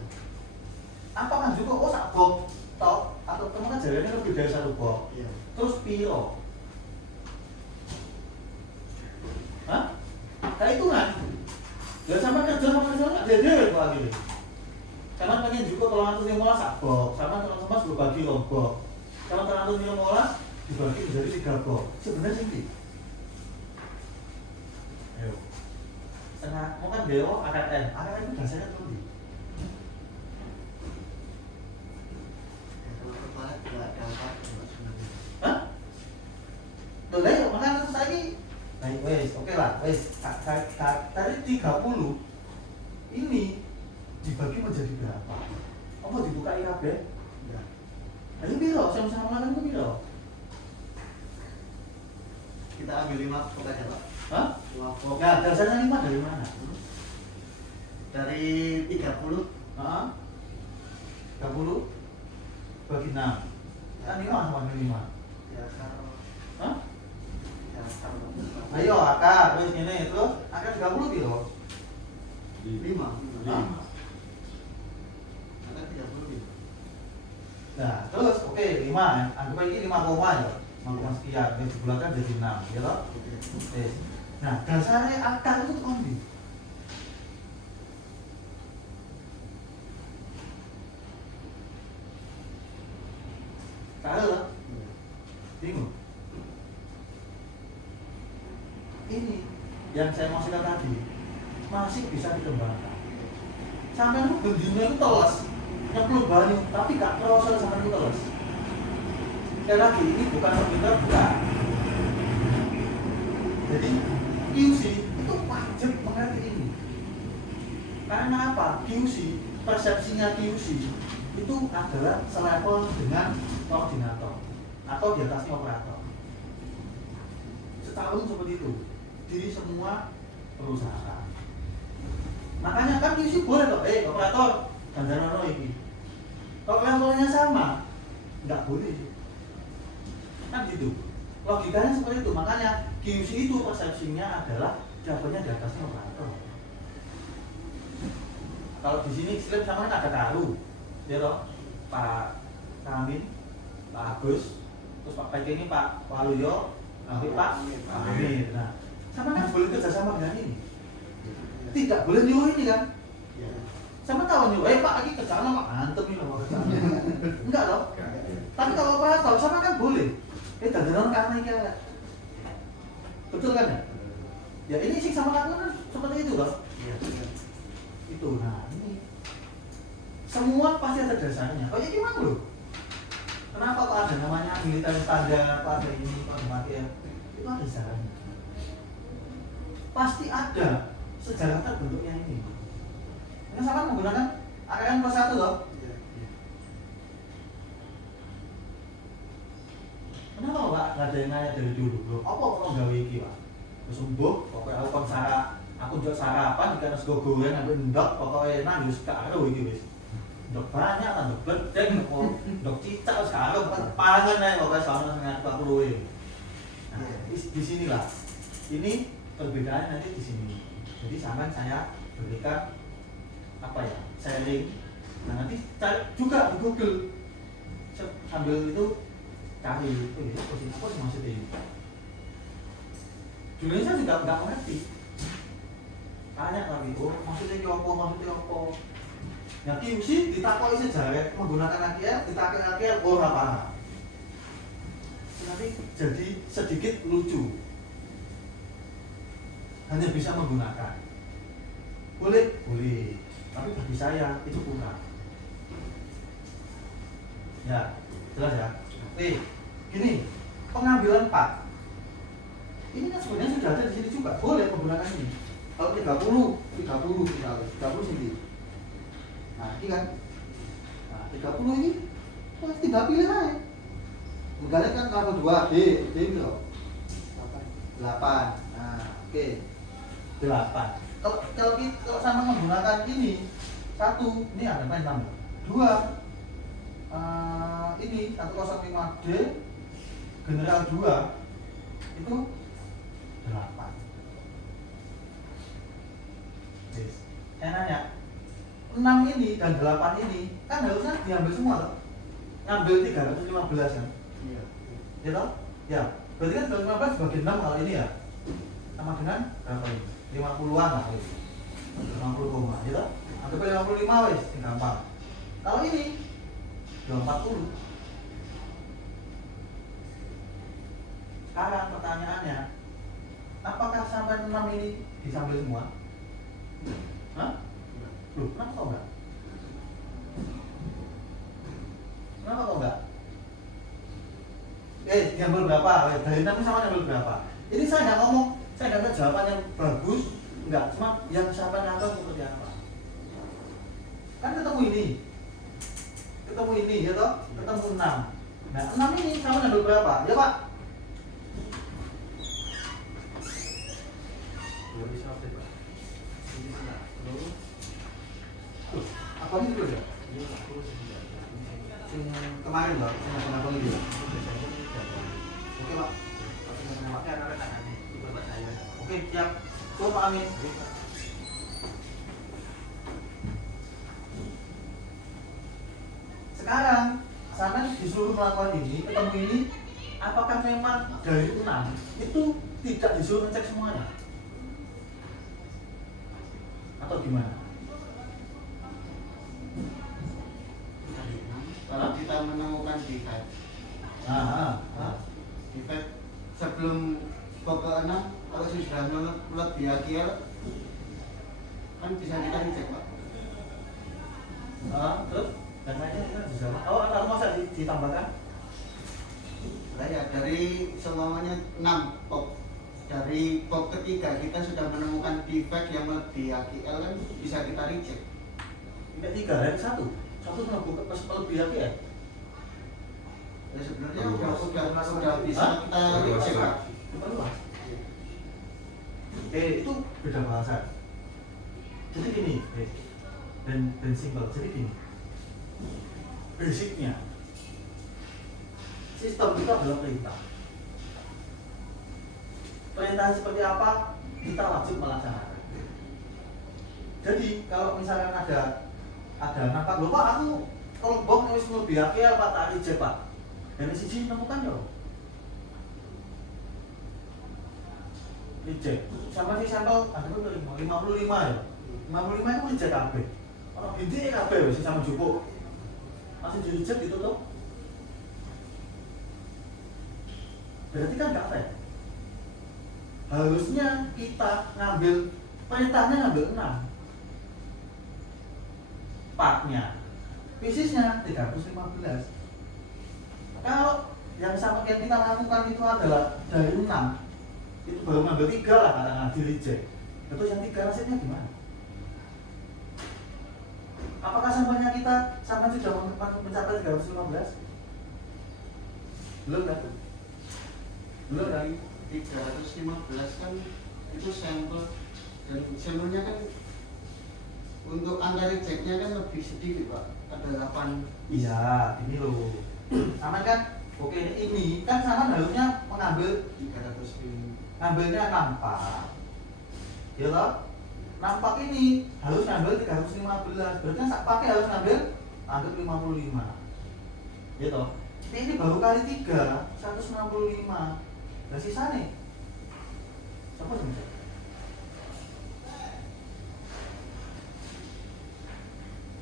Apakah juga oh sak box tok atau teman kan jalannya lebih dari satu box? Iya. Terus piro? Hah? Kayak hitungan. Ya sama kerja nggak dia kok lagi. Karena pengen juga tolong atur 15 sak box, sama teman-teman sudah bagi lombok. Kalau tolong atur 15 dibagi menjadi 3 box. Sebenarnya sih. Ayo. Setengah, mau kan beo AKN itu dasarnya tuh di. Ya, kalau kepala tidak ada apa-apa, Pak, sebenarnya. Hah? Tuh lah yuk, makanya terus lagi. Nah, wes, oke lah, wes. Tadi 30 ini dibagi menjadi berapa? Apa dibuka IKB? Enggak. Ayo biro, sama-sama makan itu biro. Kita ambil 5 box aja, Pak. Hah? 5 box. Nah, dasarnya 5 dari mana? Dari 30. Hah? 30 bagi 6. Kan 5 sama 5. Ya, kalau Hah? ya, kalau Ayo akar, wes ngene terus akar 30 piro? 5. Hah? Ada 30. Nah, terus oke 5, anggap ini 5 koma ya. 5 sekian, yang dibulatkan jadi 6, ya toh? Oke. Wes. Nah, dasarnya akar itu kondi. Tahu loh? Bingung. Ini yang saya maksudkan tadi masih bisa dikembangkan. Sampai lu gendingnya itu teles, nyemplung banyu, tapi gak proses sampai itu teles. Sekali lagi ini bukan pintar bukan. Jadi QC itu wajib mengerti ini. Karena apa? QC, persepsinya QC itu adalah selevel dengan koordinator atau di atasnya operator. Setahun seperti itu di semua perusahaan. Makanya kan QC boleh kok, operator Ganjarano ini. Kalau levelnya sama, nggak boleh. Kan gitu. Logikanya seperti itu. Makanya QC itu persepsinya adalah levelnya di atasnya operator. Kalau di sini slip sama kan ada Karu, ya toh? Pak Kamin, Pak Agus, terus Pak PK ini Pak Waluyo, nanti Pak Amin. Nah, sama kan boleh kerja sama dengan ini. Tidak boleh nyuruh ini kan? Sama tahu nyuruh, Pak lagi kerjaan sama antem ini loh kerjaan. Enggak loh. Tapi kalau operator sama kan boleh. Dagelan karena ini kan. Betul kan ya? Ya ini sih sama kan seperti itu loh. Itu nah ini semua pasti ada dasarnya. Oh ya gimana loh? Kenapa kok ada namanya militer standar, kok ada ini, kok ada makin? Itu ada dasarnya. Pasti ada sejarah terbentuknya ini. Ini sama menggunakan AKN plus 1 loh. Kenapa Pak? Gak ada yang nanya dari dulu bro. Apa kok gawe iki Pak? Sembuh, pokoknya aku aku njok sarapan ikan sego goreng ambil ndok pokoknya enak wis karo iki wis. Ndok banyak kan ndok bedeng ndok cicak wis karo pangan ae pokoknya sono sing aku luwe. Nah, di sinilah. Ini perbedaannya nanti di sini. Jadi sampai saya berikan apa ya? Sharing. Nah, nanti cari juga di Google. Sambil itu cari posisi apa sih maksudnya ini. Dulunya saya juga nggak mengerti. Tanya lagi, oh maksudnya apa? Nah QC ditakoi sejarah menggunakan AKL, ditakai AKL, oh apa? Nanti jadi sedikit lucu. Hanya bisa menggunakan. Boleh? Boleh. Tapi bagi saya itu kurang. Ya, jelas ya. Gini, pengambilan part. Ini kan sebenarnya sudah ada di sini juga. Boleh menggunakan ini. Kalau 30 misalnya, 30 sini. Nah, ini kan. Nah, 30 ini tinggal pilih aja. Misalnya kan level 2 D itu 8. Nah, oke. 8. Kalau sama menggunakan ini 1, ini ada main tambah. 2 ini 105D general 2 itu 8. Saya nanya 6 ini dan 8 ini kan harusnya diambil semua loh. Ngambil 315 kan? Iya. Ya toh? Ya. Berarti kan 315 bagi 6 kalau ini ya. Sama dengan berapa ini? 50-an lah ini. 50, ya toh? Anggap 55 wis, gampang. Kalau ini 240. Sekarang pertanyaannya, apakah sampai 6 ini disambil semua? Hah? Loh, kenapa kok enggak? Kenapa kok enggak? Diambil berapa? Dari 6 sama diambil berapa? Ini saya nggak ngomong, saya nggak ada jawaban yang bagus, enggak, cuma yang siapa nyata seperti apa. Kan ketemu ini, ya toh? Ketemu 6. Nah, 6 ini sama diambil berapa? Ya Pak? Apa ini dulu ya? Kemarin Pak, sama ini. Oke Pak. Oke, siap. Coba Pak Amin. Sekarang sampai disuruh melakukan ini, ketemu ini, apakah memang dari 6 itu tidak disuruh ngecek semuanya? Atau gimana? Kalau kita menemukan defect, defect sebelum pokok 6, kalau sudah melebihi AKL kan bisa kita dicek Pak. Terus dan lainnya kita bisa. Oh, kalau masa ditambahkan? Nah ya, dari semuanya 6 pop. Dari pop ketiga kita sudah menemukan defect yang melebihi AKL kan bisa kita reject. Tidak 3, dari 1 melebihi AKL. Ya sebenarnya udah bisa kita reject Pak. Itu beda bahasa. Jadi gini, dan simpel. Jadi gini, basicnya sistem itu adalah perintah. Perintah seperti apa kita wajib melaksanakan. Jadi kalau misalkan ada nampak lho Pak, aku kelompok wis mlebiake Pak tak ijek Pak. Dan siji nemukan yo. Ijek. Sama si sampel ada berapa 55 ya. 55 itu ijek kabeh. Ono bintik kabeh wis sama jupuk. Masih diijek gitu tuh. Berarti kan gak fair. Harusnya kita ngambil perintahnya ngambil 6. Partnya, fisisnya 315. Kalau yang sama yang kita lakukan itu adalah dari 6, itu baru ngambil 3 lah katakanlah di reject. Terus yang 3 nasibnya gimana? Apakah sampelnya kita sampai sudah mencapai 315? Belum kan? Belum lagi. 315 kan itu sampel, dan sampelnya kan untuk angka rejectnya kan lebih sedikit Pak, ada 8. Iya, ini loh. Sama kan? Oke, ini kan sama harusnya mengambil 300 ngambilnya nampak. Ya toh? Nampak ini harus ngambil 315. Berarti sak pakai harus ngambil 55. Ya toh? Ini baru kali 3, 165. Lah sisane. Siapa sih?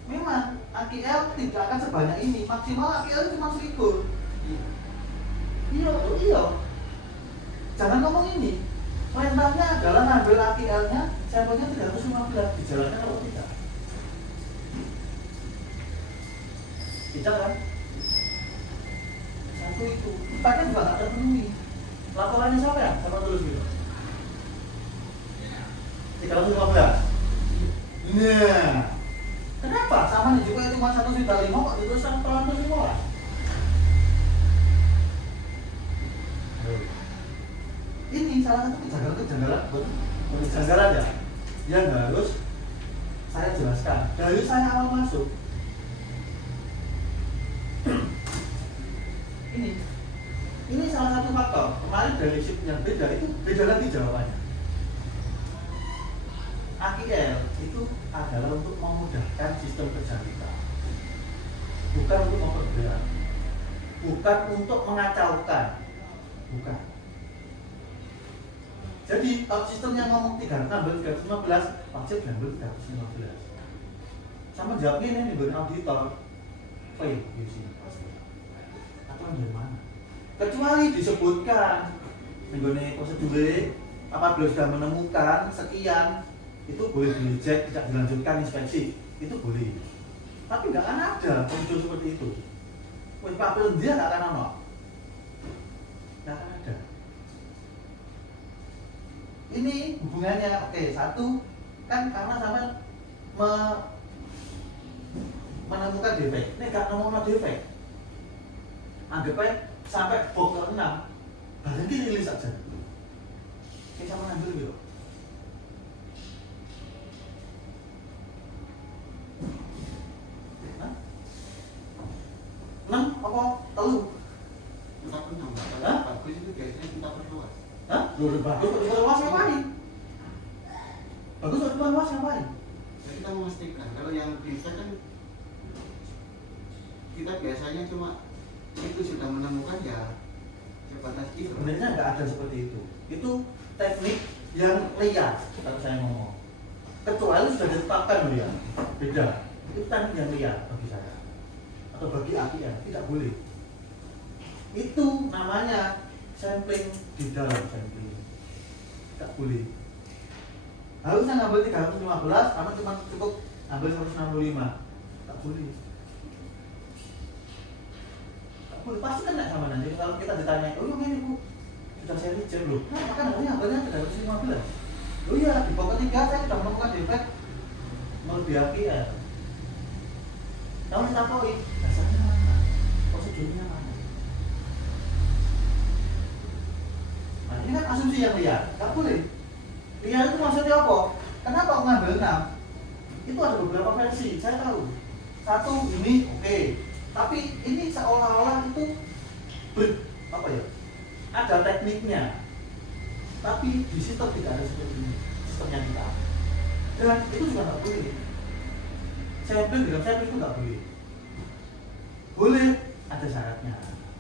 Memang AKL tidak akan sebanyak ini, maksimal AKL cuma 1000. Iya. Jangan ngomong ini. Perintahnya adalah ngambil AKL-nya, sampelnya 315, dijalankan atau tidak? Tidak kan? Satu itu, empatnya juga nggak terpenuhi. Laporannya siapa ya? Siapa tulis gitu? 315. Nah, kenapa? Sama nih juga cuma 1,5 kok dituliskan pelan semua. Ini salah satu kejanggalan ya, yang harus saya jelaskan dari saya awal masuk. Ini salah satu faktor. Kemarin dari shift yang beda itu beda lagi jawabannya. AKL itu adalah untuk memudahkan sistem kerja kita, bukan untuk memperberat, bukan untuk mengacaukan, bukan. Jadi kalau sistemnya ngomong 315, wajib ngambil 315. Sama jawabnya ini nih auditor, fail di sini pasti. Atau dari mana? Kecuali disebutkan mengenai prosedur apabila sudah menemukan sekian itu boleh di-reject, tidak dilanjutkan inspeksi, itu boleh. Tapi nggak akan ada prosedur seperti itu. Apabila dia nggak akan ada, nggak akan ada. Ini hubungannya, oke, satu kan karena sama menemukan defek. Ini nggak menemukan defek, anggapnya sampai box ke 6, berarti rilis saja. Kita mengambil gitu. Hah? 6 apa telu? Kita pernah Hah? bagus itu biasanya kita perluas. Hah? Loh, bagus kok diperluas ngapain? Bagus kok diperluas ngapain? Jadi kita memastikan kalau yang bisa kan kita biasanya cuma itu sudah menemukan ya sebatas itu. Sebenarnya nggak ada seperti itu. Itu teknik yang liar kalau saya ngomong. Kecuali sudah ditetapkan loh ya, beda. Itu teknik yang liar bagi saya atau bagi AKL, tidak boleh. Itu namanya sampling di dalam sampling, tidak boleh. Harusnya ngambil 315, karena cuma cukup ambil 165, tak boleh. Pasti kena sama nanti kalau kita ditanya, oh ini Bu, sudah saya reject loh. Nah, maka namanya ambilnya 315. Oh iya, di pokok 3 saya sudah menemukan defek melebihi AKL. Tahu kita tahu dasarnya mana, prosedurnya mana. Nah ini kan asumsi yang liar, nggak boleh. Liar itu maksudnya apa? Kenapa aku ngambil 6? itu ada beberapa versi, saya tahu. Satu ini oke, tapi ini seolah-olah itu apa ya? Ada tekniknya, tapi di sistem tidak ada seperti ini, sistemnya kita. Dan itu juga nggak boleh. Sampling dalam sampling itu nggak boleh. Boleh, ada syaratnya.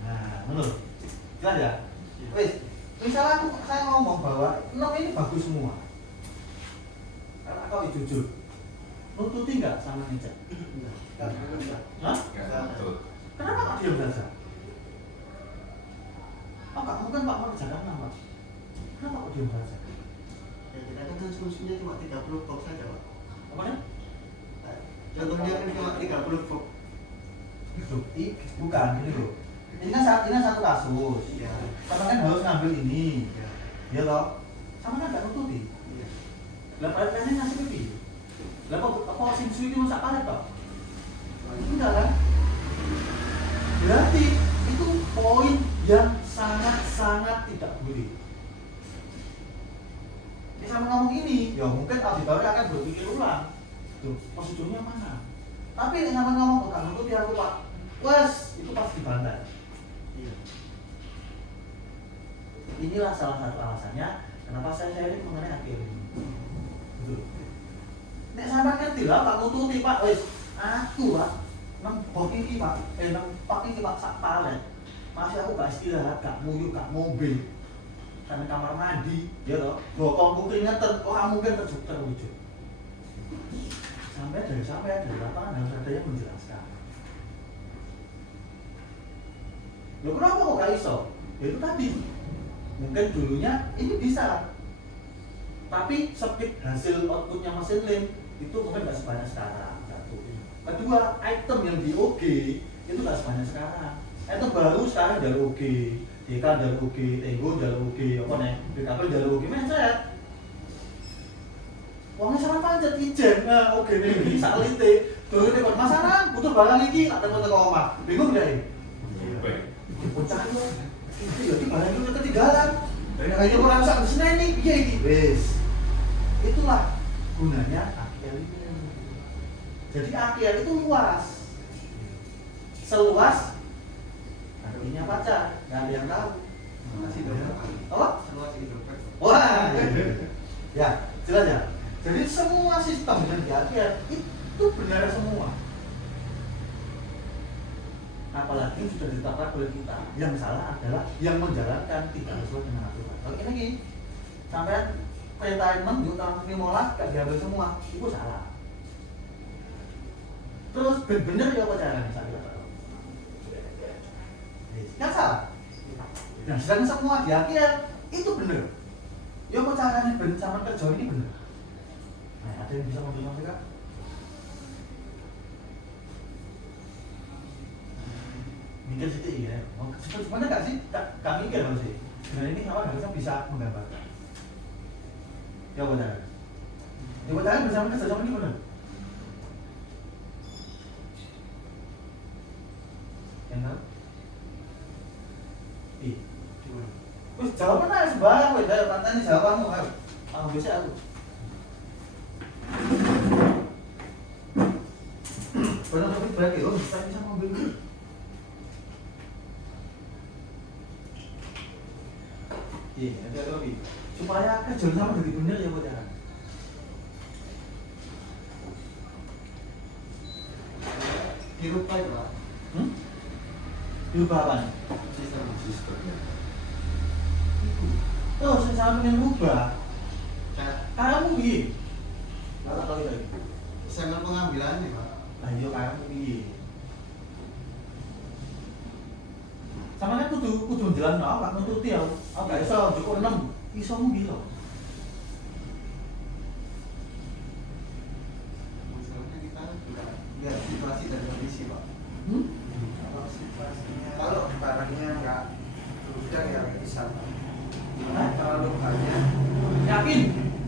Nah, menurut jelas ya? Wes, misalnya saya ngomong bahwa 6 ini bagus semua. Karena kau jujur, nututi nggak sama ngecek? Enggak. Hah? Nggak betul. Kenapa nggak diam saja? Oh, nggak mungkin Pak mengerjakan nama. Kenapa kok diam saja? Ya kita kan solusinya cuma 30 box saja, Pak. Apa ya? Contohnya kan cuma 30 box. Bukan, gini loh. Ini kan satu kasus. Iya. Sama kan harus ngambil ini. Iya. Ya toh? Sama kan nggak nututi. Iya. Lah paletnya ngasih pipi. Lah kok sing suwi itu masak palet toh? Enggak kan? Berarti itu poin yang sangat-sangat tidak boleh. Ini sama ngomong ini, ya mungkin auditor akan berpikir ulang. Tuh, prosedurnya mana? Tapi ini sama ngomong kok kamu tuh aku Pak. Wes, itu pasti dibantai. Iya. Inilah salah satu alasannya kenapa saya sharing mengenai akhir ini. Betul. Nek sampean ngerti lah Pak nututi Pak, wis aku Pak nang bok iki Pak, nang pak iki Pak sak palet. Masih aku gak istirahat, gak nguyuh, gak mobil. Karena kamar mandi, ya toh. Bokongku keringetan, kok kamu mungkin terwujud. Sampai dari lapangan harus ada yang menjelaskan. Loh kenapa kok gak iso? Ya itu tadi. Mungkin dulunya ini bisa. Tapi speed hasil outputnya mesin lem itu mungkin gak sebanyak sekarang. Satu. Kedua, item yang di OG itu gak sebanyak sekarang. Item baru sekarang jalur OG, DK jalur OG, Tego jalur OG, apa nih? BKP jalur OG, mencet. Uangnya sangat pancet, ijen. Nah, OG ini salite. Dulu ini kon masalah, butuh barang iki, tak temen teko omah. Bingung gak ini? Bocah itu, itu ya di barang itu ketinggalan. Kayaknya orang sak di sini nih, iya ini. Wes, itulah gunanya AKL ini. Jadi AKL itu luas, seluas artinya pacar, nggak ada yang tahu. Masih dong. Apa? Seluas itu. Wah, ya jelas ya. Jadi semua sistem yang di AKL itu benar semua. Apalagi sudah ditetapkan oleh kita. Yang salah adalah yang menjalankan tidak sesuai dengan aturan. Kalau ini sampai perintah di tahun 15 gak diambil semua, itu salah. Terus benar ya apa caranya saya tahu. Nggak salah. Nah, sedang semua di akhir itu benar. Ya apa caranya sama kerja ini benar. Nah, ada yang bisa membantu mereka? Mikir sedikit ya. Sebenarnya nggak sih? Kami mikir harus sih. Sebenarnya ini awal harusnya bisa menggambarkan. Ya benar. Ya benar bersama kerja sama ini benar. Yang tahu? Wis jawaban aja sembarang kowe dari tantane jawabanmu ayo. Aku bisa aku. Benar tapi berarti lo bisa mobil. Iya, ada lagi. Supaya kerja sama jadi benar ya buat jangan. Dirubah itu Pak. Dirubah apa? Sistemnya. Tuh, saya pengen rubah. Kamu piye? Enggak tahu lagi. Sampel pengambilannya Pak. Lah iya kamu piye? Sama kan kudu jalan awak nututi aku. Aku gak iso cukup 6. Iso mu gila. Masalahnya kita juga lihat situasi dan kondisi Pak. Kalau situasinya, kalau barangnya nggak sudah ya bisa. Hah? Terlalu banyak. Yakin?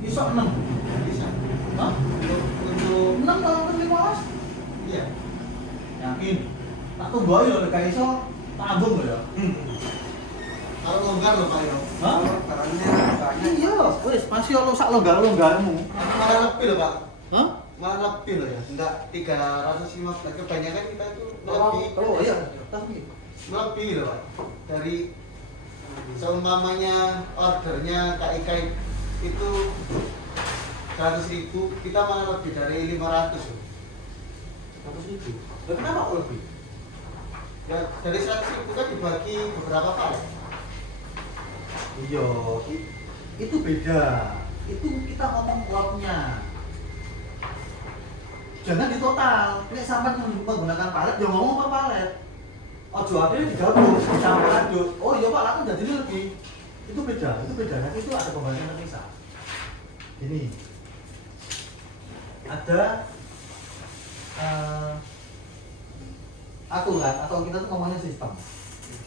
Iso 6. Bisa. Hah? Untuk 6 tahun ke 15? iya. Yakin? Tak tunggu aja lho gak iso tambung lho ya. Kalau longgar loh Pak ya. Hah? Kalau barangnya banyak. Iya, wis masih ono sak longgar-longgarmu. Malah lebih loh Pak. Hah? malah lebih loh ya, enggak 315, kebanyakan kita itu lebih. iya, tapi Lebih loh Pak. Dari seumpamanya ordernya Kak Ika itu 100.000, kita malah lebih dari 500 loh. 100.000. Lah kenapa kok lebih? Ya, dari 100.000 kan dibagi beberapa palet. Iya, itu beda. Itu kita ngomong lotnya. Jangan di total. Ini sampai menggunakan palet, ya ngomong per palet. Ojo akhirnya digabung sama lanjut. Oh iya Pak, aku jadi lebih. Itu beda. Nanti itu ada pembagian terpisah. Ini ada aturan atau kita tuh ngomongnya sistem.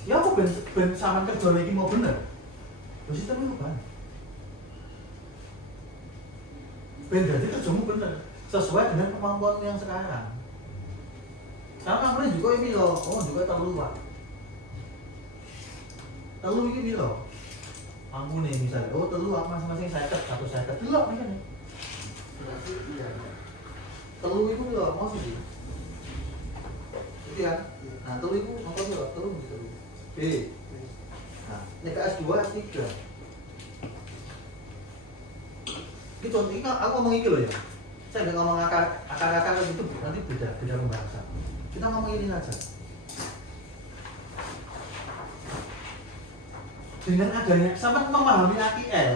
Ya aku ben sama kerja lagi mau bener. Loh, sistem itu kan. Ben jadi kerjamu bener sesuai dengan kemampuanmu yang sekarang. Sekarang kamu juga ini loh, juga terlalu Pak. Terlalu ini loh. Kamu nih misalnya, terlalu masing-masing satu saya dulu apa nih? Berarti iya. Terlalu itu loh, mau sih. Itu ya. Nah, terlalu itu apa sih loh? Terlalu gitu. B. Nah, ini S2, S3. Ini contohnya aku ngomong ini loh ya. Saya nggak ngomong akar itu nanti beda pembahasan. Kita ngomong ini saja. Dengan adanya sama memahami AQL,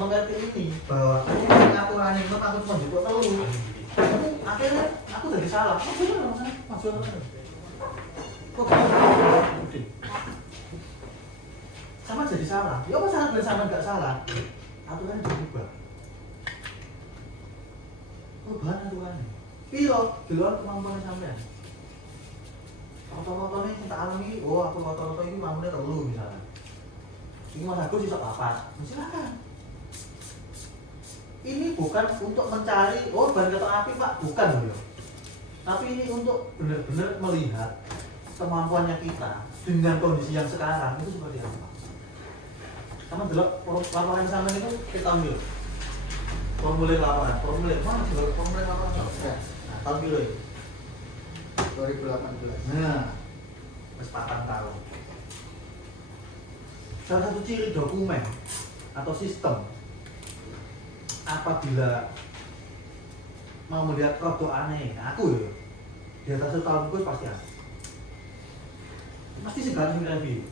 mengerti ini bahwa ini aturan yang aku cuma jemput telur. Akhirnya aku jadi salah. Oh bener maksudnya. Kok gitu? Sama jadi salah. Ya apa salah dan sama nggak salah? Aturan berubah. Perubahan aturannya. Piro di luar kemampuan sampean. Foto-fotonya kita alami, aku foto-foto ini mampunya terlalu misalnya. Ini Mas Agus bisa apa? Silakan. Ini bukan untuk mencari, ban kereta api Pak, bukan loh. Tapi ini untuk benar-benar melihat kemampuannya kita dengan kondisi yang sekarang itu seperti apa. Kamu delok laporan sampean itu kita ambil. Formulir laporan, mana sih formulir laporan? Ya. Nah, tahun dulu ya. 2018. Nah, kesempatan tahun. Salah satu ciri dokumen atau sistem apabila mau melihat produk aneh, aku ya di atas 1 tahun gue pasti ada. Pasti segala review.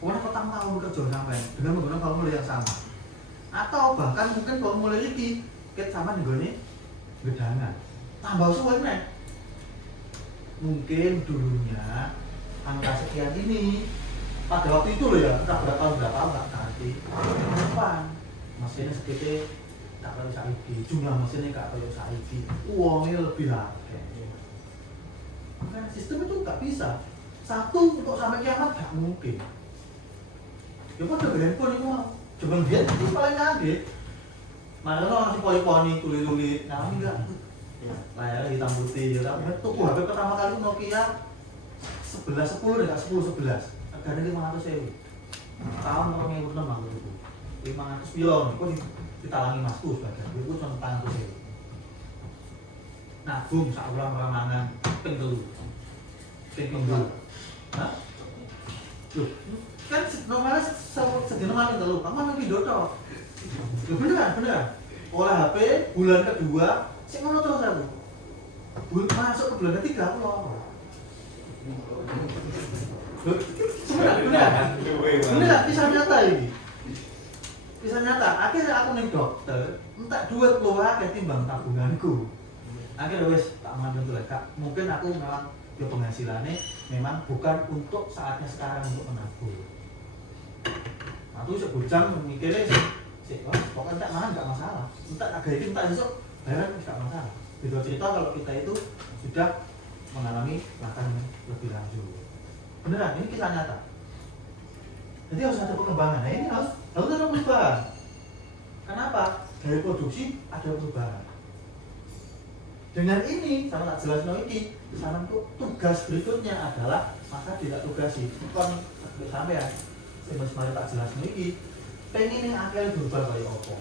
Kemudian petang tahun kerja sampai dengan menggunakan formulir yang sama, atau bahkan mungkin formulir ini kita sama dengan ini gedangan tambah suwe nih. Mungkin dulunya angka sekian ini pada waktu itu loh ya, entah berapa tahun nggak ngerti. Depan mesinnya segitu tak tahu saiki, jumlah mesinnya nggak tahu saiki, uangnya lebih harga. Makanya sistem itu nggak bisa satu untuk sampai kiamat nggak mungkin. Ya pada handphone itu mau coba lihat itu paling kaget. Mana orang si poni tulis, nah enggak. Ya, layarnya hitam putih ya, tapi tuku HP pertama kali Nokia 1110 enggak 1011. Harganya 500.000. Tahun 2006 aku itu. 500 pion, kok ditalangi masku sebagian. Itu cuma 400.000. Nah, boom, sak ulang mangan ping 3. Ping 3. Hah? Loh, kan normalnya sedina makan telu, kamu nang video tok. Loh beneran. Oleh HP bulan kedua sing ngono terus aku. Masuk ke bulan ketiga aku lho. Beneran kisah nyata ini. Kisah nyata, akhirnya aku ning dokter, entek duit luwih akeh timbang tabunganku. Akhirnya wis tak mandeng tuh Kak. Mungkin aku memang ya penghasilannya memang bukan untuk saatnya sekarang untuk menabung. Aku sebujang mikirnya sih, pokoknya tak mana nggak masalah. Entah agak ini entah besok bayaran nggak masalah. Beda cerita kalau kita itu sudah mengalami latar yang lebih lanjut. Beneran, ini kisah nyata. Jadi harus ada pengembangan. Nah ini harus ada perubahan. Kenapa? Dari produksi ada perubahan. Dengan ini sama tak jelas ini, sana tuh tugas berikutnya adalah maka tidak tugasi. Bukan sampai ya. Sebenarnya tak jelas ini pengen yang akhirnya berubah kayak apa.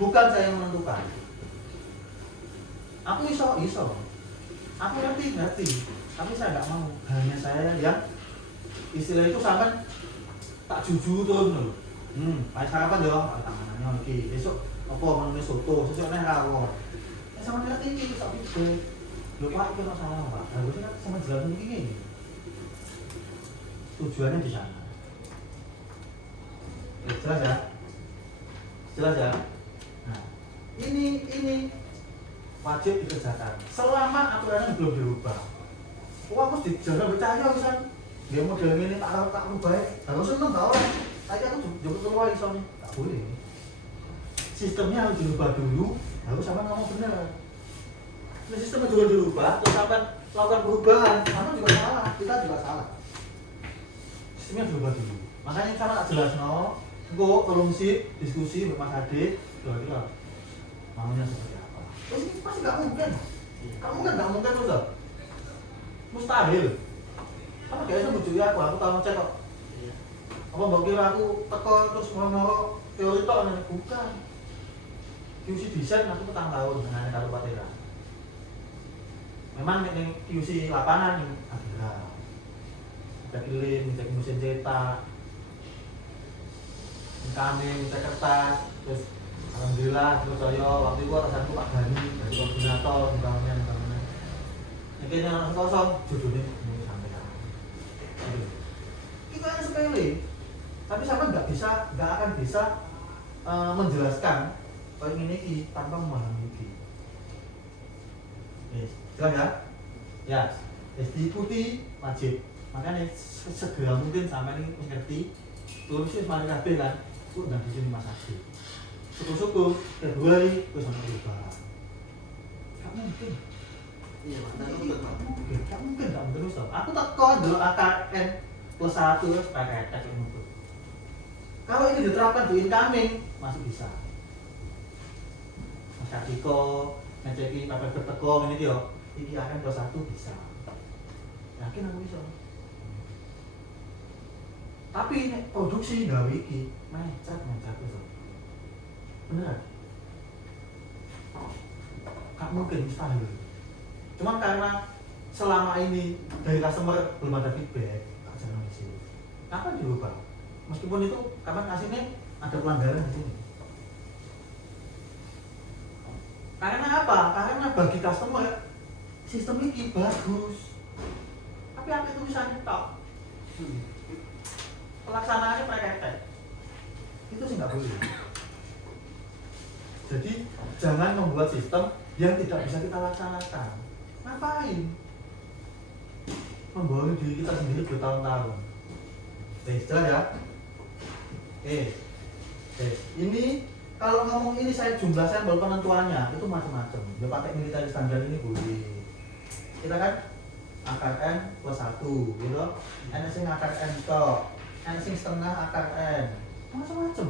Bukan saya yang menentukan. Aku iso. Aku ngerti. Tapi saya nggak mau. Hanya saya yang istilah itu sampai tak jujur tuh loh. Kayak sarapan yo, tanganannya iki. Besok apa menene soto, sesuk neh rawon. Sama ngerti iki sak piye. Lho Pak, iki ora salah, Pak. Harusnya kan sama jelas iki ngene. Tujuannya di sana. Jelas ya? Nah, ini wajib dikerjakan selama aturannya belum dirubah. Aku dijaga percaya misalnya dia model ini tak rubah harus seneng tau lah. Tapi aku jemput keluar isonya tak boleh. Sistemnya harus dirubah dulu, harus sama ngomong bener. Nah, sistemnya juga dirubah, terus sampai melakukan perubahan, sama juga salah, kita juga salah. Sistemnya dirubah dulu. Makanya sama tak jelas no. Engko tolong sih diskusi sama Mas Ade, kira-kira maunya seperti apa. Terus ini pasti nggak mungkin. Kamu kan nggak mungkin loh. Mustahil. Karena kayaknya bujuki aku tahu ngecek kok. Apa mbak kira aku teko terus mau teori tok nih? Bukan. QC desain aku petang tahun dengan karo Patera. Memang ning QC lapangan nih ada. Cek kirim, cek mesin cetak. Kami cek kertas, terus alhamdulillah percaya waktu itu atasanku Pak Gani dari koordinator umpamanya. Ini yang kosong judulnya ini sampai itu kan sepele, tapi sama nggak akan bisa menjelaskan kalau ini tanpa memahami ini. Yes, jelas ya? Ya, yes, diikuti wajib. Makanya segera mungkin sampai ini mengerti. Tulisnya semakin kabeh kan, itu udah di sini Mas Adi. Syukur-syukur Februari terus sama perubahan. Gak mungkin. Iya, Gak mungkin terus. Aku teko dulu AKN +1 terus pakai tes itu. Kalau ini diterapkan di incoming masih bisa. Mas Adiko ngeceki pakai berteko ini yo, ini AKN +1 bisa. Yakin aku bisa. Tapi ini produksi gawe iki mencet itu. Bener. Gak mungkin mustahil. Cuma karena selama ini dari customer belum ada feedback, tak jangan isi. Kapan diubah? Meskipun itu kapan ngasihnya ada pelanggaran di sini. Karena apa? Karena bagi customer sistem ini bagus. Tapi apa itu bisa tok? Pelaksanaannya preketek. Itu sih nggak boleh. Jadi jangan membuat sistem yang tidak bisa kita laksanakan. Ngapain? Membawa diri kita sendiri bertahun-tahun. Jelas ya? Ini kalau ngomong ini saya jumlah sampel penentuannya itu macam-macam. Ya pakai military standar ini boleh. Kita kan AKN +1 gitu. Ada sing AKN tok, ada sing setengah AKN. Macam-macam.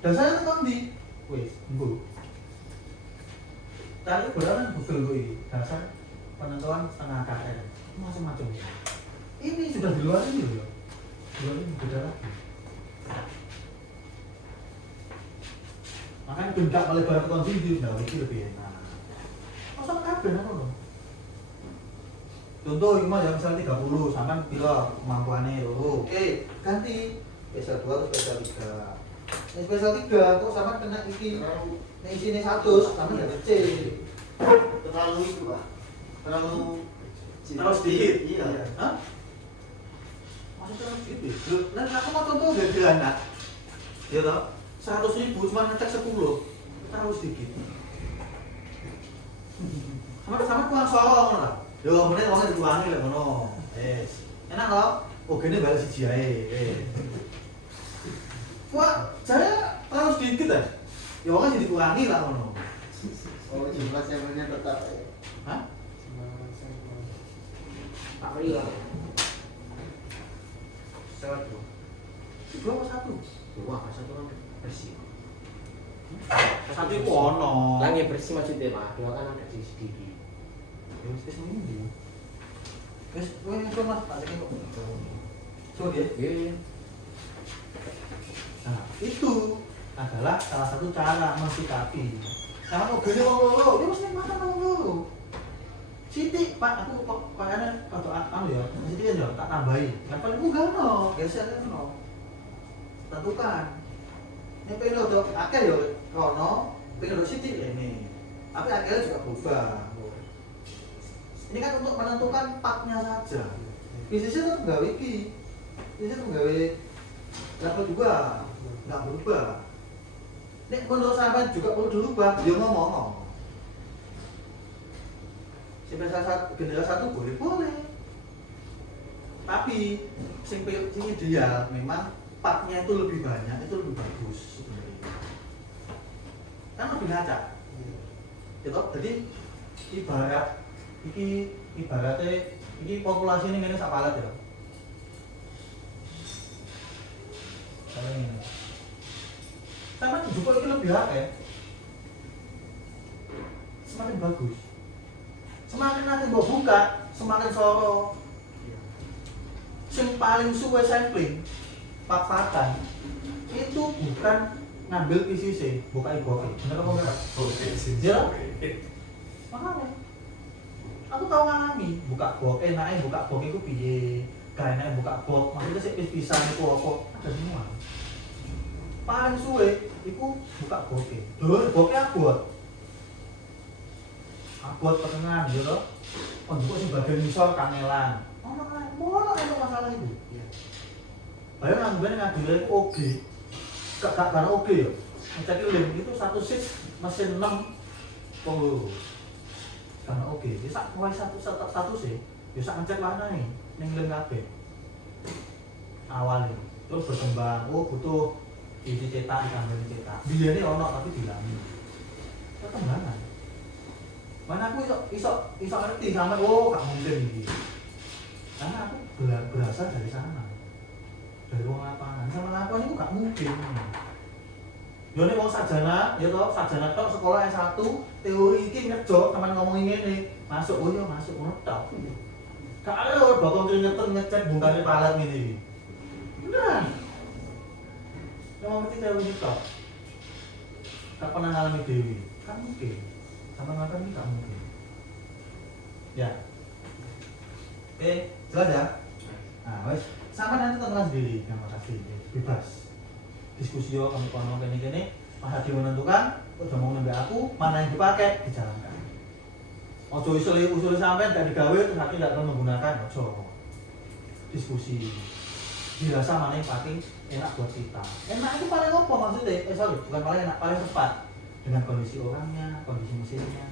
Dan saya nonton di wis, Bu. Tadi berapa Google gue ini dasar penentuan setengah AKN. Macam-macam. Ini sudah di luar ini loh. Di luar ini beda lagi. Makanya bengkak kali baru konsumsi, nah ini lebih enak. Masa kabeh apa loh? Contoh ini yang misalnya 30 sampai bila kemampuannya dulu. Oke, ganti spesial 2 atau spesial 3. Ini spesial 3 kok sama kena iki. Nah isinya 100 sama ya kecil. Terlalu itu Pak. Terlalu sedikit. Iya. Hah? Masih terlalu sedikit. Nah aku mau contoh gede anak. Ya toh? 100.000 cuma ngecek 10. Terlalu sedikit. Sama kurang sorong lah. Yo, meneh wong dikurangi lek ngono. Enak toh? Oh, gene balik siji ae. Wah, saya terlalu sedikit ya. Ya wong dikurangi lah ngono. Oh, jumlah sampelnya tetap ya. Hah? Tak beri lah. Satu. 2 apa 1? Wah, satu kan bersih. Satu itu ono. Langit bersih maksudnya Pak. Dua kan ada sedikit. Ya wis ngendi? Wis Mas, tak cek kok. So dia. Iya. Nah, itu adalah salah satu cara mensikapi Sama mobilnya wong loro, dia mesti makan wong loro. Siti, Pak, aku kok kayaknya atau anu ya, Siti kan ya tak tambahi. Level itu gak no, geser kan no. Tentukan. Ini pengen udah akeh ya, kono, pengen udah Siti ya ini. Tapi akhirnya juga berubah. Ini kan untuk menentukan partnya saja. Bisnisnya tetap gawe iki. Bisnisnya tetap gawe level juga, nggak berubah. Nek menurut sampean juga perlu dirubah, dia ngomong. Generasi satu boleh. Tapi sing ideal memang partnya itu lebih banyak, itu lebih bagus sebenarnya. Kan lebih ngacak. Gitu. Jadi ibaratnya ini populasi ini ngene sak palet ya. Kayak ini. Sama juga itu lebih akeh. Semakin bagus. Semakin nanti mbok buka, semakin soro. Yang paling suwe sampling papakan itu bukan ngambil PCC, buka iboke. Bener apa enggak? Oke, Ya. Makanya aku tahu ngalami buka bok, enaknya buka bok itu piye, gak enaknya buka bok, maksudnya sih pisang itu apa, ada semua. Paling suwe itu buka boknya. Dulu boknya abot pertengahan gitu. Oh, juga sih bagian misal kangelan. Mana ada masalah itu? Bayang ngambilnya itu oke. Gak oke ya. Ngecek link itu satu seat mesin 6 tunggu. Karena oke. Bisa mulai satu sih. Bisa ngecek mana nih? Ning link kabeh. Awalnya terus berkembang. Oh butuh isi cetak, ditambahin cetak. Dia ini ono tapi dilangi. Perkembangan. Mana aku iso ngerti sama gak mungkin gitu. Karena aku berasal dari sana. Dari wong lapangan. Sama lapangan itu gak mungkin. Yo nek wong sarjana, ya toh, sarjana tok sekolah S1, teori iki ngejo teman ngomong ngene. Masuk oh yo masuk ngono tok. Gak ada lho bakal keringetan ngecek bungkane palet ngene iki. Beneran. Yang ngerti teori tok. Gak pernah ngalami dewi. Kan mungkin. Sama makan ini gak mungkin. Ya. Oke, jelas ya? Nah, wes, sama nanti tentukan sendiri yang makasih, bebas. Diskusi yo kami kono kene-kene, Mas Hadi menentukan, udah mau nambah aku, mana yang dipakai, dijalankan. Ojo usul sampai gak digawe terus nanti gak akan menggunakan, ojo. Diskusi. Dirasa mana yang paling enak buat kita. Enak itu paling apa maksudnya? Bukan paling enak, paling tepat. Dengan kondisi orangnya, kondisi mesinnya.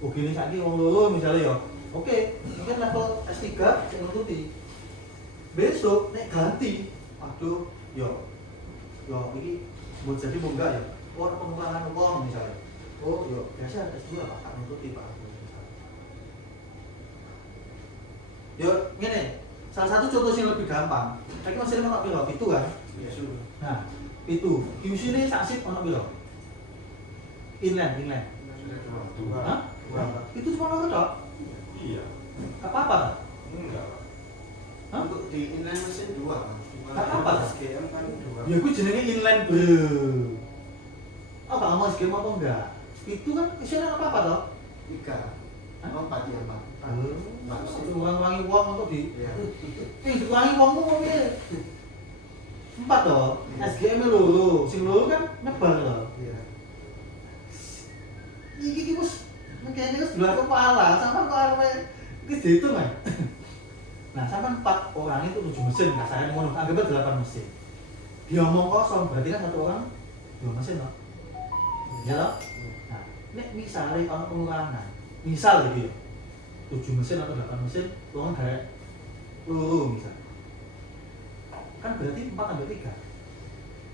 Oke ini saat ini orang loro misalnya ya, oke, mungkin level S3 saya nututi. Besok nek ganti, aduh, yo, ini buat jadi mau enggak ya? Oh, pengurangan uang misalnya. Oh, yo, biasa S2 Pak, tak nututi Pak. Yo, gini, salah satu contoh yang lebih gampang. Tapi masih ada piro, itu kan? Nah, itu, QC ini saksip ono piro? Inline. Hah? Itu cuma orang tok? Iya. Apa-apa? Enggak. Hah? Untuk di inline mesin 2 Apa? SGM kan 2. Ya gue jenenge inline bro. Oh gak mau SGM apa enggak? Itu kan isinya apa-apa toh? 3 4 ya Pak. Kurang-kurangi uang untuk di Iya. dikurangi uangmu kok piye? 4 toh? SGM loro, sing loro kan nyebar toh. Iya. Iki wis mengkene wis dua kepala, sampean kok arep wis dihitung ae. Nah, sampean 4 orang itu 7 mesin, nah saya ngono, anggapnya 8 mesin. Dia omong kosong, berarti kan satu orang 2 mesin toh. Ya toh? Nah, nek misalnya ono pengurangan, misal gitu ya. 7 mesin atau 8 mesin, tuang kayak misal. Kan berarti 4 tambah 3.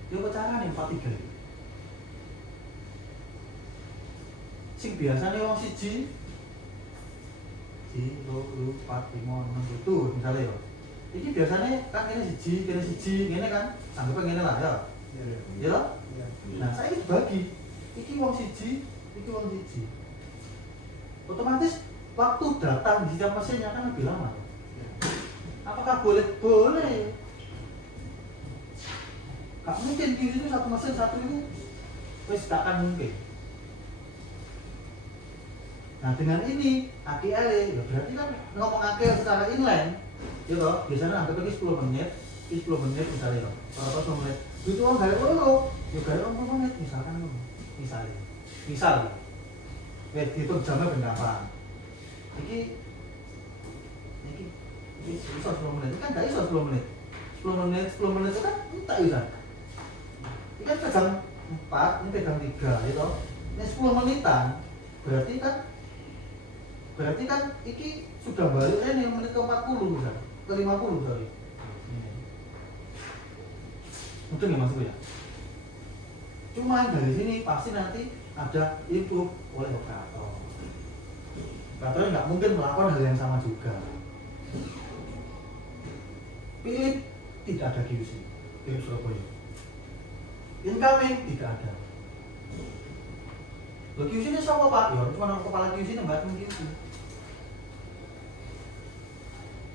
Dia apa caranya 4 3? Sing biasanya wong siji loro 4 5 6 7 misalnya ya. Iki biasanya kan kene siji, ngene kan. Anggap ngene lah ya. Ya toh? Nah, saya ini bagi. Iki wong siji, iki wong siji. Otomatis waktu datang di jam mesinnya kan lebih lama. Apakah boleh? Boleh. Gak mungkin di situ satu mesin satu itu wis gak akan mungkin. Nah dengan ini AKL ya berarti kan ngomong AKL secara inline, ya toh biasanya anggap lagi 10 menit misalnya, atau 10 menit. Itu orang gak perlu, ya gak 10 menit misalkan, misal, itu jamnya berapa? Ini bisa 10 menit, kan gak bisa 10 menit. 10 menit itu kan tak bisa. Ini kan pegang 4, ini pegang 3, ya toh. Ini 10 menitan, berarti kan iki sudah balik ini menit ke 40 bisa, ke 50 sorry. Mungkin nggak masuk ya. Cuma dari sini pasti nanti ada improve oleh operator. Operator nggak mungkin melakukan hal yang sama juga. Philip tidak ada QC, Philip Surabaya. Incoming tidak ada. Lo QC ini siapa Pak? Ya cuma kepala QC yang nggak QC.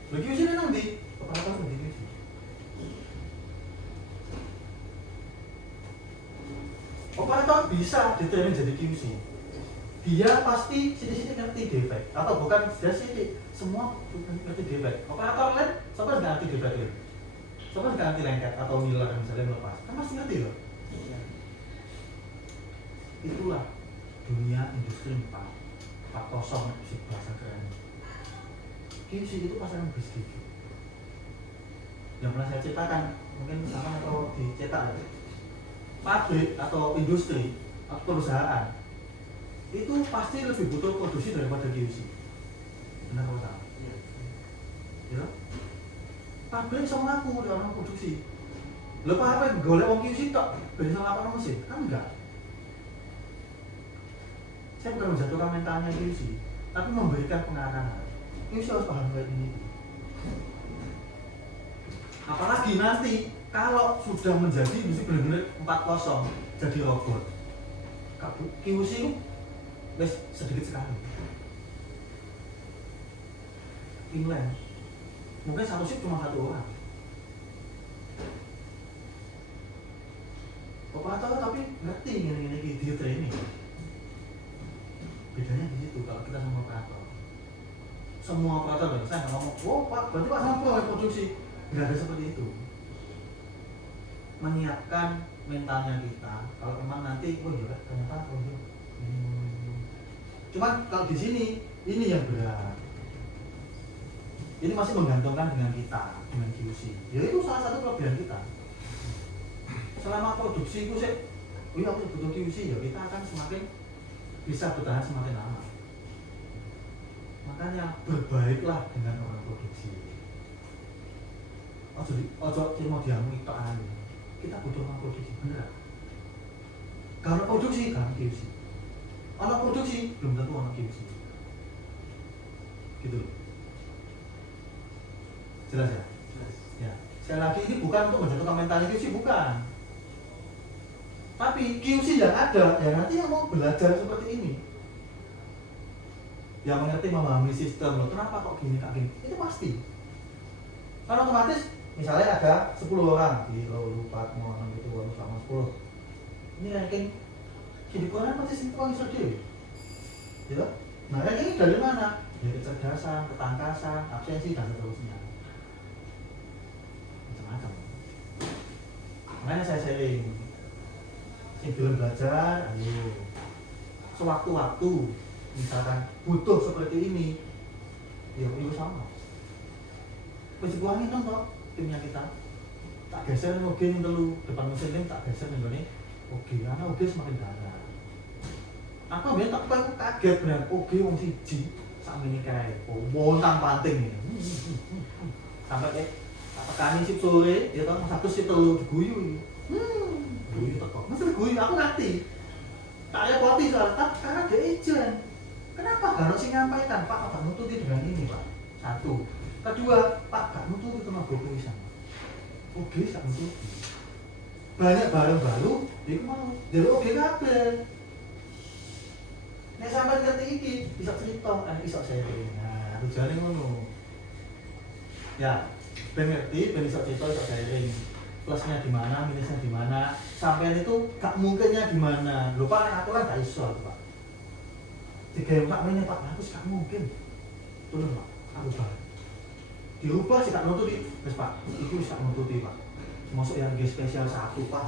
Lo QC ini nanti operator nanti QC. Operator bisa di-training jadi QC. Dia pasti sini ngerti defect atau bukan dia sini semua ngerti defect. Operator lain siapa nggak ngerti defect lain? Siapa nggak ngerti lengket atau miller misalnya melepas? Kan pasti ngerti loh. Itulah dunia industri 4.0 sih bahasa keren. QC itu pasaran bisnis. Yang pernah saya ceritakan mungkin sama atau dicetak ya. Pabrik atau industri atau perusahaan itu pasti lebih butuh produksi daripada QC. Benar atau salah? Ya. Pabrik sama aku udah orang produksi. Lepas apa golek wong QC tok ben iso laporan mesin? Kan enggak. Saya bukan menjatuhkan mentalnya QC, tapi memberikan pengarahan. QC harus paham kayak ini. Apalagi nanti kalau sudah menjadi industri benar-benar 4.0 jadi robot, QC itu sedikit sekali. Inline, mungkin satu shift cuma 1 orang. Operator tapi ngerti ini dia training. Bedanya di situ kalau kita sama operator. Semua operator saya nggak ngomong, oh Pak, berarti Pak sama produksi. Nggak ada seperti itu. Menyiapkan mentalnya kita kalau memang nanti ternyata cuman kalau di sini ini yang berat, ini masih menggantungkan dengan kita, dengan QC. Ya itu salah satu kelebihan kita. Selama produksi itu aku butuh QC ya kita akan semakin bisa bertahan semakin lama. Makanya berbaiklah dengan orang produksi. Ojo terima diamu itu aneh. Kita butuh orang produksi, beneran. Kalau produksi, kan QC. Kalau produksi, belum tentu orang QC. Gitu loh. Jelas ya? Jelas. Ya. Sekali lagi ini bukan untuk menjatuhkan mentalnya QC, bukan. Tapi QC yang ada, ya nanti yang mau belajar seperti ini. Yang mengerti memahami sistem loh, kenapa kok gini, kak gini. Itu pasti. Karena otomatis misalnya ada 10 orang di lupa mau gitu baru sama 10. Ini ranking jadi koran pasti simpang iso dhewe. Ya. Nah, ranking ini dari mana? Ya kecerdasan, ketangkasan, absensi dan seterusnya. Macam-macam. Makanya saya sharing. Sing belum belajar, ayo. Sewaktu-waktu misalkan butuh seperti ini, ya itu sama. Wis kuangin dong toh. Timnya kita tak geser nih oke nih dulu depan mesin tim tak geser nih gini oke karena oke semakin darah aku biar tak kaget bener oke wong siji sak ini kayak bontang panting ini sampai tak tekani sip sore ya kan satu sip telu diguyu guyu teko mesti guyu aku ngerti tak ya poti soal tak karena dia ijen kenapa gak sih nyampaikan Pak apa nututi dengan ini Pak satu. Kedua, Pak, gak nututi tenaga tulisan. Oke, gak nututi. Banyak barang baru, itu mau jadi oke kabel. Nek sampai ngerti iki, bisa cerita, bisa sharing. Nah, tujuannya ngono. Ya, ben ngerti, ben bisa cerita, bisa sharing. Plusnya di mana, minusnya di mana, sampean itu gak mungkinnya di mana. Lho Pak, aku kan gak iso, Pak. digawe Pak meneh 400 gak mungkin. Turun Pak, aku balik. Dirubah sih Kak nututi, wis Pak, itu wis Kak nututi Pak. Masuk yang spesial 1 Pak.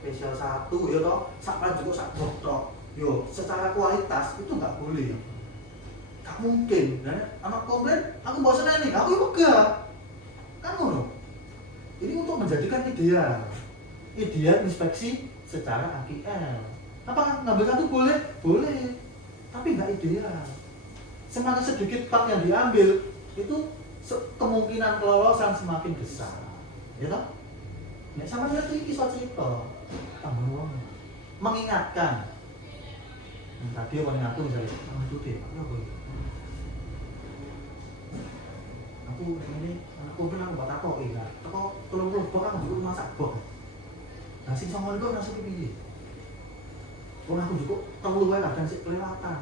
Spesial 1 ya toh, sak juga sak box tok. Yo, secara kualitas itu nggak boleh. Gak mungkin. Nah, anak komplain, aku bosan nih, aku juga. Kan ngono. Ini untuk menjadikan ideal inspeksi secara AKL. Apakah ngambil kartu boleh? Boleh. Tapi nggak ideal. Semakin sedikit part yang diambil, itu kemungkinan kelolosan semakin besar. Ya toh? Nek sama ngerti kisah cerita. Tambah mengingatkan. Tadi aku ngaku misalnya, itu deh, aku ini anakku pun aku buat aku iya, aku tolong bok aku juga masak bok. Nasi sama itu nasi pilih. Kalau aku juga terlalu banyak kadang sih kelewatan.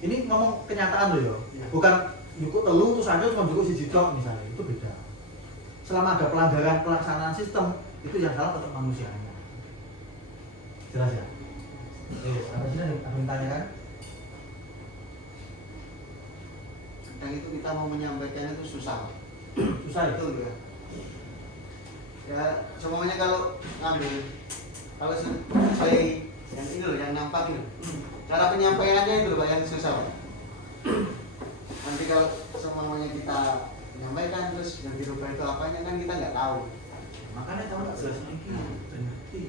Ini ngomong kenyataan loh ya, bukan juga telu terus ada cuma juga si jidok misalnya, itu beda. Selama ada pelanggaran pelaksanaan sistem, itu yang salah tetap manusianya. Jelas ya? Sampai sini ada yang tanya kan? Kadang itu kita mau menyampaikannya itu susah. Susah ya? Betul ya. Ya semuanya kalau ngambil, kalau sesuai yang ini loh, yang nampak ini. Cara penyampaiannya itu loh Pak yang susah Pak. Nanti kalau semuanya kita menyampaikan terus yang dirubah itu apanya kan kita nggak tahu. Makanya kamu nggak jelas lagi, berarti.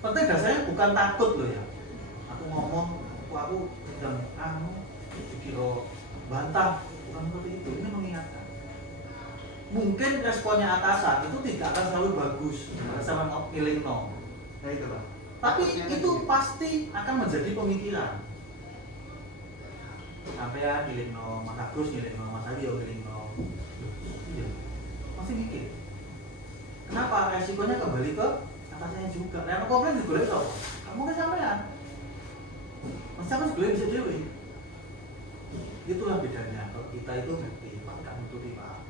Penting dasarnya bukan takut loh ya. Aku ngomong, aku sedang dikira bantah, bukan seperti itu. Ini mengingatkan. Mungkin responnya atasan itu tidak akan selalu bagus, sama ngiling no. Nah itu Pak. Tapi itu pasti akan menjadi pemikiran. Sampai ya ngiling no, Mas Agus ngiling no, Mas Adi ngiling no. Iya, masih mikir. Kenapa? Resikonya kembali ke atasnya juga. Nah, komplain juga itu. Kamu kan sampean. Mas sampean juga bisa dewi. Itulah bedanya. Kalau kita itu ngerti, Pak tidak nututi Pak.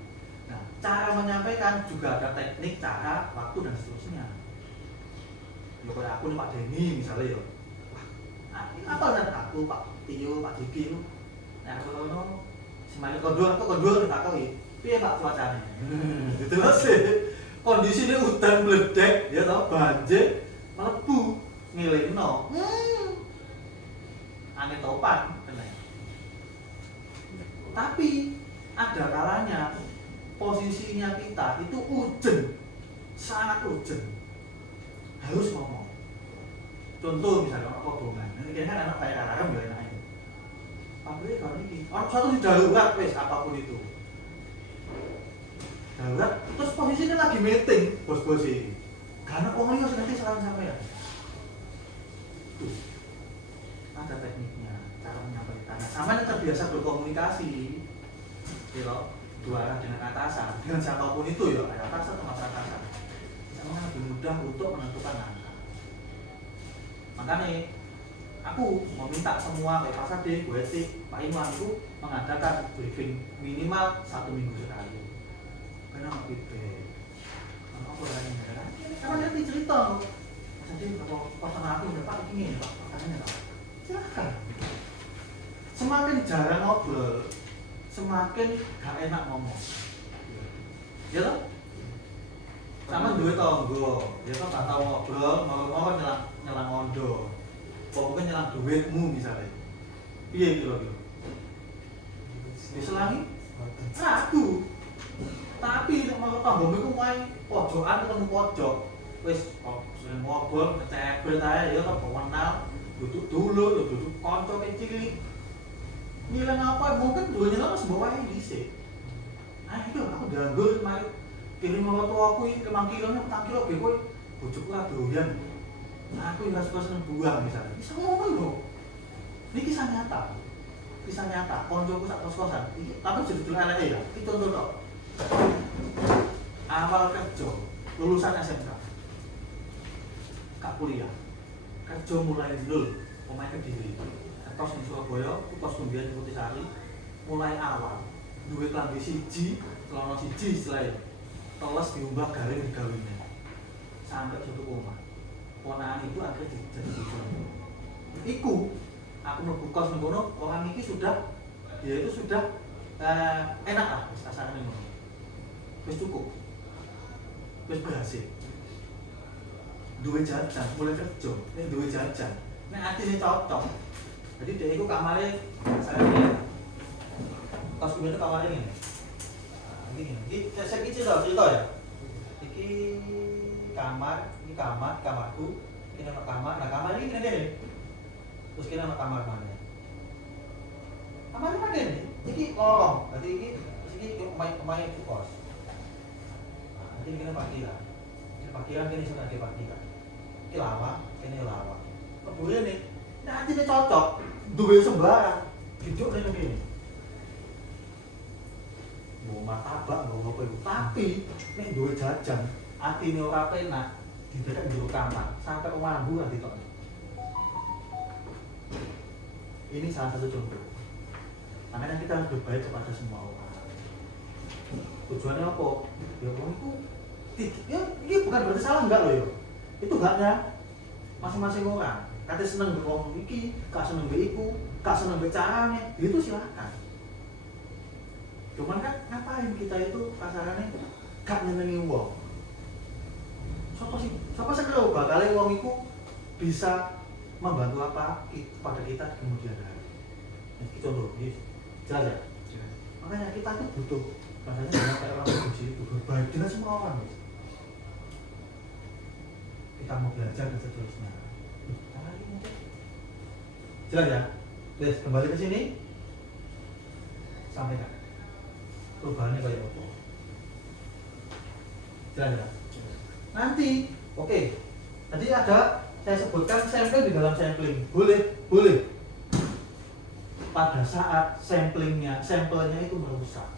Nah, cara menyampaikan juga ada teknik, cara, waktu dan seterusnya. Ya kayak aku nih Pak Denny misalnya ya. Wah, nah, ini apa kan aku Pak Tio, Pak Diki itu. Nah, aku tahu semuanya kodor tak tahu ya. Piye Pak cuacanya? Gitu sih. Kondisinya udan meledak, ya tau banjir, melebu, ngilingno. Aneh topan, kena. Tapi ada kalanya posisinya kita itu urgent, sangat urgent, harus ngomong. Contoh misalnya orang kobongan, nanti kan anak kayak karang gak enak ini. Pabrik kalau ini, orang satu di darurat wes apapun itu. Darurat, terus posisinya lagi meeting, bos-bos ini. Karena orang liya nanti salah sampai ya. Tuh, ada tekniknya, cara menyampaikan. Sama yang terbiasa berkomunikasi, gitu, dua arah dengan atasan, dengan siapapun itu ya, ada atasan atau atasan. Sama lebih mudah untuk menentukan langkah. Makanya aku meminta semua kayak Pak Sade, Bu Etik, Pak Iman itu mengadakan briefing minimal 1 minggu sekali. Karena mau feedback, apa lagi ya? Karena nanti cerita, Mas Adi kalau pasangan aku udah Pak ini Pak, pertanyaannya Pak, silakan. Semakin jarang ngobrol, semakin gak enak ngomong. Ya toh? Sama duit tonggo, ya toh gak tau ngobrol, ngomong nyelang ondo, pokoknya nyelang duitmu misalnya. Piye kira-kira? Diselangi? Ragu. Tapi nek mau tanggomu iku wae pojokan ketemu pojok. Wis sering ngobrol ngecebret ae ya kok kenal, duduk dulu, duduk kanca kecil. Ngilang apa? Mungkin dua nyelang wis bawa wae dhisik. Ah itu aku ganggu mari kirim orang tua aku iki 5 kilo, 4 kilo ge kowe bojoku ora doyan. Aku yang harus pesen buang misalnya. Bisa ngomong lho. Ini kisah nyata. Kisah nyata, koncoku sak kos-kosan. Tapi judul eleke ya. Iki contoh tok. Awal kerja, lulusan SMK, kak kuliah, kerja mulai dulu, pemain Kediri, kos di Surabaya, kos kemudian di Kutisari, mulai awal, duit lambi siji, celana siji istilahnya, teles diubah garing digawinnya, sampai satu koma, ponaan itu akhirnya jadi tujuan. Iku aku mlebu kos ning kono, orang iki sudah dia itu sudah enak lah kasarane ngono. Wis cukup. Wis berhasil. Duwe jajan, mulai kerja, duwe jajan. Nek atine cocok. Jadi dia itu kamare saya ini. Kos kuwi itu kamare ngene. Nah, iki saya cerita ya. Iki kamarku, ini ada kamar. Nah, kamar ini gini. Terus kita ada kamar mana? Kamar mana ini? Ini lorong. Berarti ini main itu kos. Nah, nanti kita parkiran. Ini parkiran ini sudah ada parkiran. Ini lama, ini lama. Kemudian nih, nanti ini cocok. Duwe sembarang. Hidup nih begini. Mau martabak, mau apa itu. Tapi, nih duwe jajan. Hati ini orang penak. Di dekat juru kamar sampai rumah lambu nanti tok. Ini salah satu contoh. Makanya kita harus berbaik kepada semua orang. Tujuannya apa? Ya orang itu ini bukan berarti salah enggak loh ya. Itu haknya masing-masing orang. Kata seneng be wong iki, gak seneng be iku, gak seneng be carane, itu silakan. Cuman kan ngapain kita itu kasarannya gak nyenengi wong. Siapa sih kalau bakal wong iku bisa membantu apa pada kita di kemudian hari. Ini contoh, jelas ya? Makanya kita itu butuh rasanya dengan kayak orang produksi itu berbaik dengan semua orang. Kita mau belajar dan seterusnya. Jelas ya? Terus kembali ke sini. Sampaikan. Perubahannya kayak apa? Jelas ya? Nanti, oke. Tadi ada saya sebutkan sampling di dalam sampling. Boleh. Pada saat sampelnya itu merusak.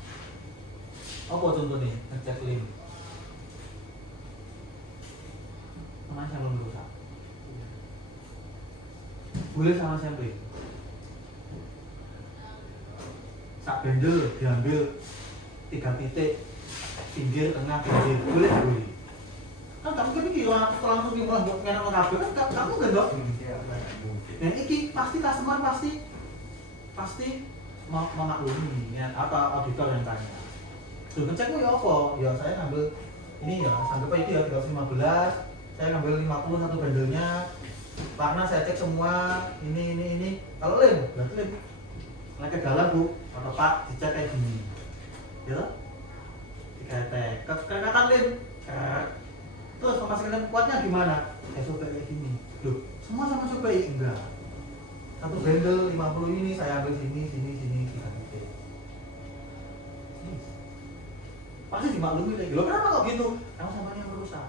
Apa contohnya? Ngecek link. Mana sampel merusak? Boleh sama sampling. Sak bendel diambil 3 titik, pinggir, tengah, pinggir. Boleh. Kan kamu kan iki langsung diulang buat kena kabel kan kamu enggak dok? Nah iki pasti customer pasti memaklumi ya apa auditor yang tanya. Sudah ngecek ya apa? Ya saya ngambil ini ya sampai itu ya 315. Saya ngambil 50 satu bandelnya karena saya cek semua ini. Kalau lem berarti lem lagi dalam bu atau pak dicek kayak gini, ya? Diketek, kekatan lem. Terus pemasangan kuatnya gimana? SOP kayak gini. Loh, semua sama SOP enggak. Satu bendel 50 ini saya ambil sini kita titik. Pasti dimaklumi lagi. Loh kenapa kok gitu? Karena samanya yang merusak.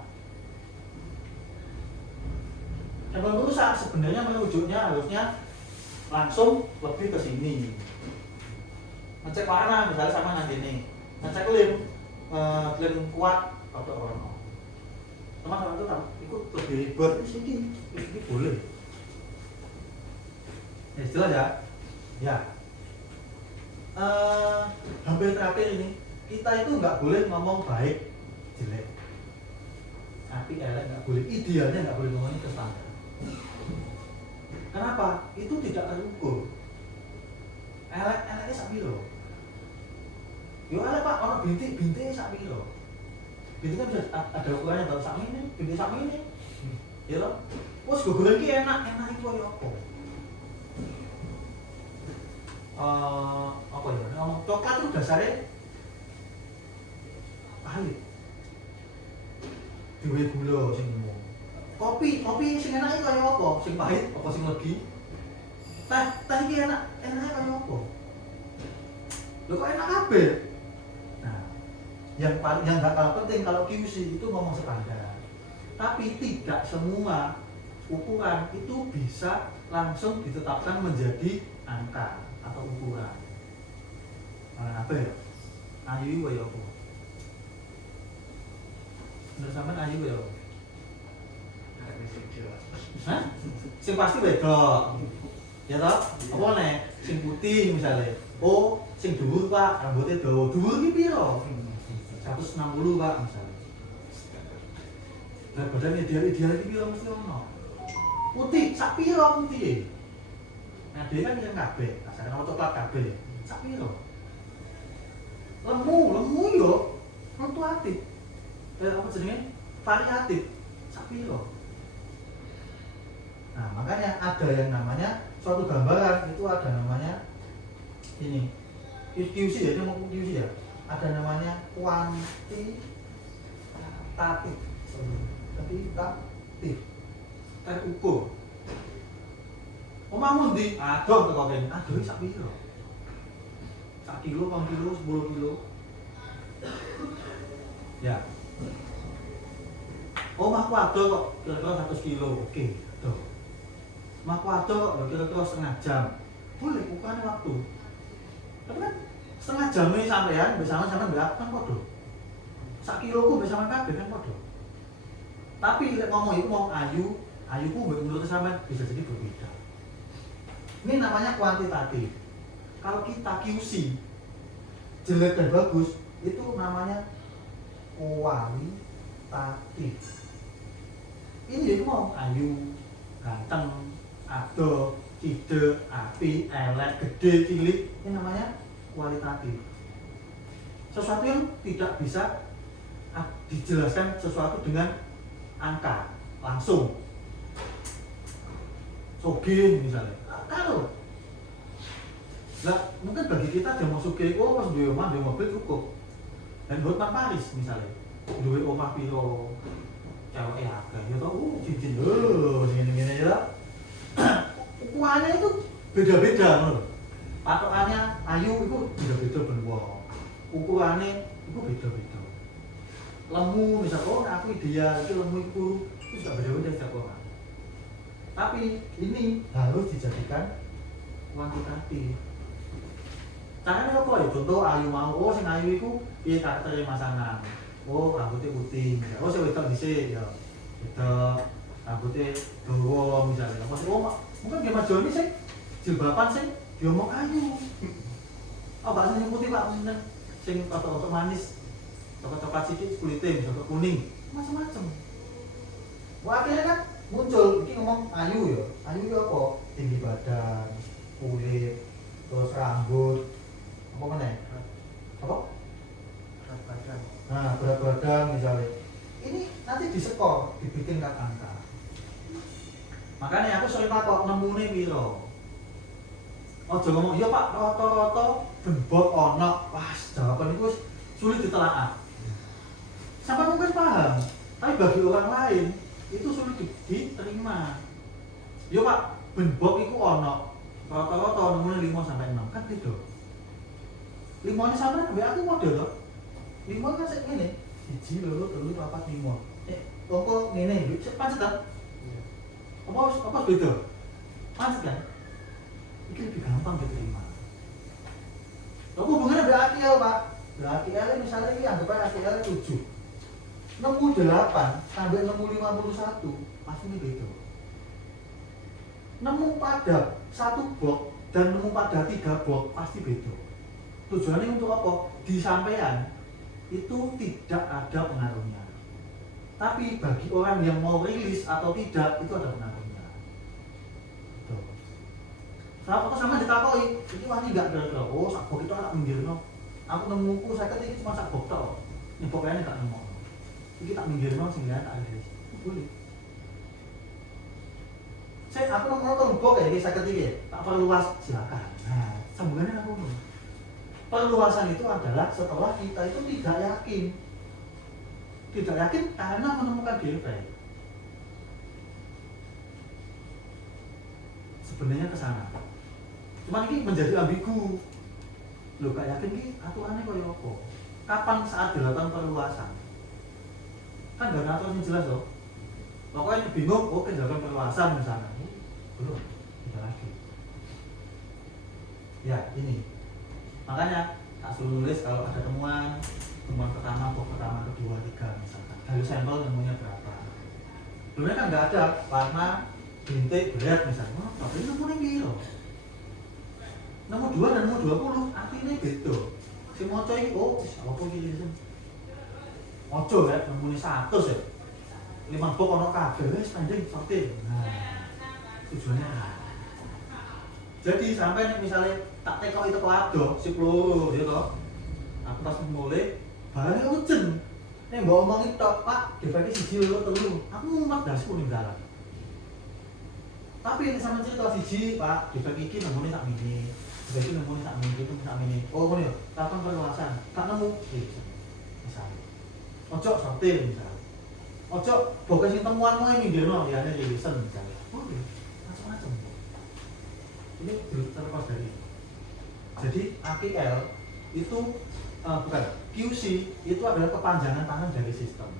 Yang merusak sebenarnya menunjuknya harusnya langsung lebih ke sini. Ngecek warna misalnya sama nanti nih. Ngecek lem kuat atau orang. Teman-teman itu ikut lebih ribet di sini, ini boleh. Ya jelas ya. Ya. Hampir terakhir ini kita itu nggak boleh ngomong baik, jelek. Tapi elek nggak boleh. Idealnya nggak boleh ngomongin ke standar. Kenapa? Itu tidak terukur. Eleknya sak piro? Yo elek Pak, ono bintik sak piro? Itu kan bisa ada ukurannya tahu sak ini, bintik sak ini. Ya loh. Wes goreng iki enak itu ya apa? Apa ya? Ngomong coklat itu dasarnya pahit. Duwe gula sing umum. Kopi sing enak iki kaya apa? Sing pahit apa sing legi? Teh iki enaknya kaya apa? Lho kok enak kabeh? Yang nggak kalah penting kalau QC itu ngomong standar, tapi tidak semua ukuran itu bisa langsung ditetapkan menjadi angka atau ukuran. Apa ya? Ayu ya apa? Menurut sampean ayu ya apa? Hah? Sing pasti beda. Ya toh? Apa nih? Sing putih misalnya. Oh, sing dhuwur Pak, rambutnya dawa. Dhuwur iki piro? 160 Pak misalnya. Nah badan ideal itu mesti ono. putih sak piro putih. Nah dia kan yang kabeh, asalnya nama coklat kabeh, sak piro. Lemu yo, fluktuatif. Apa jenenge? Variatif, sak piro. Nah makanya ada yang namanya suatu gambaran itu ada namanya ini QC ya, dia mau QC ya. Ada namanya kuantitatif. Terukur. Omahmu ndi? Adoh teko kene. Adoh sak piro? Sak kilo, 2 kilo, 10 kilo. Ya. Omahku adoh kok kira-kira 100 kilo. Oke, adoh. Omahku adoh kok kira-kira setengah jam. Boleh ukurannya waktu. Tapi kan setengah jamnya sampean bersama berapa kan podo. Sak kiloku bersama kabeh kan podo. Tapi lek ngomong itu mau ayuku menurut sampean bisa jadi berbeda. Ini namanya kuantitatif. Kalau kita QC jelek dan bagus itu namanya kualitatif. Ini itu mau ayu, ganteng, adoh, ide, api, elek, gede, cilik, ini namanya kualitatif. Sesuatu yang tidak bisa dijelaskan sesuatu dengan angka langsung. Sugih misalnya. Kalau mungkin bagi kita jamu sugih kok pas duwe omah, duwe mobil cukup. Dan Hotman Paris misalnya. Duwe omah piro cewek akeh ya tau cincin ngene-ngene ya. Ukurannya itu beda-beda loh. Patokannya ayu itu beda-beda ben wong. Ukurannya itu beda-beda. Lemu misal aku ideal itu lemu itu sudah beda-beda setiap orang. Tapi ini harus dijadikan kuantitatif. Caranya apa ya? Contoh ayu mau, sing ayu itu piye karaktere masangan. Rambutnya putih, misalnya. Sing wedok dhisik ya. Wedok rambutnya dawa misalnya. Mungkin dia Mas Joni sih jilbaban sih diomong ayu. Mbak sing putih Pak, sing otot manis. Coklat-coklat sedikit kulitnya, coklat kuning, macam-macam. Wah akhirnya kan muncul, ini ngomong ayu ya. Ayu itu apa? Tinggi badan, kulit, terus rambut, apa mana? Apa? Berat badan. Nah berat badan misalnya. Ini nanti diskor, dibikin angka. Makanya aku sering takut nemune piro. Ojo ngomong iya Pak, rata-rata bembot ono. Wah, jawaban itu sulit ditelaah. Sampai mungkin paham, tapi bagi orang lain itu sulit diterima. Yo Pak, benbok itu ono rata-rata nomornya 5 sampai 6 kan beda. 5 ini sama dengan aku model loh. 5 kan sik ngene. 1 2 3 4 5. Kok ngene iki pancet kan? Apa beda? Pancet kan? Ini lebih gampang diterima. Apa hubungannya dengan AQL Pak? AQL misalnya ini anggap aja AQL 7. 68 sampai 51 pasti ini beda. Nemu pada 1 box dan nemu pada 3 box pasti beda. Tujuannya untuk apa? Di sampean itu tidak ada pengaruhnya. Tapi bagi orang yang mau rilis atau tidak itu ada pengaruhnya. Tuh. Kalau sama ditakoi, ini wani enggak kira-kira. Sak box itu anak minggirno. Aku nemuku saya ketik cuma sak box tok. Ini pokoknya enggak nemu. Iki tak minggirno sing ya tak rilis. Boleh. Aku mau tombok ya, saya ketik tak perluas silakan. Nah, sambungannya aku ngomong. Perluasan itu adalah setelah kita itu tidak yakin. Tidak yakin karena menemukan defek. Sebenarnya ke sana. Cuma ini menjadi ambigu. Loh gak yakin ini aturannya kaya apa? Kapan saat dilakukan perluasan? Kan gak ada aturan yang jelas loh. Pokoknya bingung, oke dilakukan perluasan misalnya. Belum, tidak lagi. Ya ini. Makanya tak suruh nulis kalau ada temuan pertama, box pertama, kedua, 3 misalkan. Dari sampel nemunya berapa? Sebenarnya kan nggak ada warna, bintik, berat misalnya. Tapi ini nemunya piro? Nemu 2 dan nemu 20, artinya beda. Si moco ini, apa ini? Moco ya, nemunya 100 ya. 5 box ono kabeh wis pending sortir. Nah, tujuannya apa? Jadi sampai nih misalnya tak tekok itu pelado si peluru gitu toh. Aku pas mulai barangnya ujen. Nih mbak omong itu Pak, defeknya siji lho telu. Aku ngumpet dasku ning dalan. Tapi ini sama cerita siji Pak, defek iki nemune sak mini. Defek iki nemune sak mini, itu sak mini. Oh ngono ya, lakukan perluasan. Tak nemu gitu. Misalnya. Ojo sortir misalnya. Ojo boga sing temuanmu ini ndeno ya nek lisen misalnya. Oh, macam-macam. Ini terlepas dari itu. Jadi AKL itu bukan QC itu adalah kepanjangan tangan dari sistem.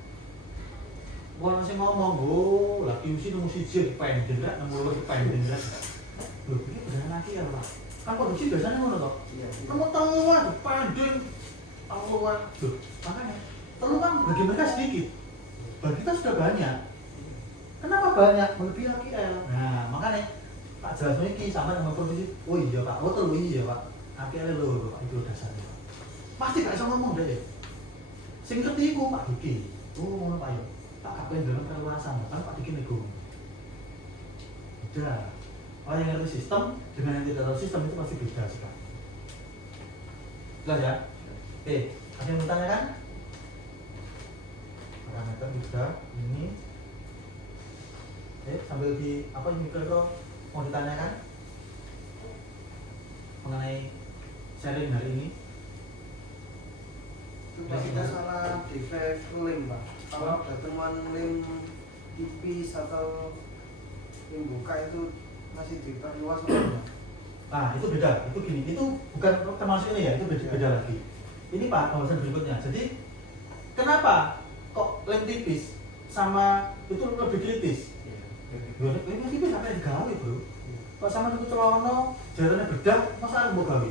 Orang sing ngomong, oh lah QC nemu siji pendek kan, nemu loro pendek kan. Loh, ini beneran AKL Pak. Kan produksi biasanya ngono toh. Iya. Kamu temuan pendek temuan. Loh, makanya temuan bagi mereka sedikit. Bagi kita sudah banyak. Kenapa banyak? Melebihi AKL. Nah, makanya Pak jelas iki sama dengan produksi. Oh iya Pak, oh telu iya Pak. AKL lho Pak, itu dasarnya. Pasti gak bisa ngomong deh. Sing ngerti iku Pak Diki. Oh ngono Pak yo. Tak kapan dalam perluasan, kan Pak Diki nego. Udah. Orang yang ngerti sistem dengan yang tidak tahu sistem itu pasti beda sekali. Jelas ya? Oke, ada yang bertanya kan? Parameter juga ini. Sambil di apa ini kira mau ditanyakan mengenai sharing hari ini? Itu Pak, kita salah defect lem Pak. Kalau ada temuan lem tipis atau lem buka itu masih diperluas Pak. Nah itu beda, itu gini, itu bukan termasuk ini ya, itu beda lagi. Ini Pak, bahasan berikutnya. Jadi kenapa kok lem tipis sama itu lebih kritis? Lem tipis apa yang digawe bro? Kok sama itu celana, jalannya bedak, masa aku mau gawe?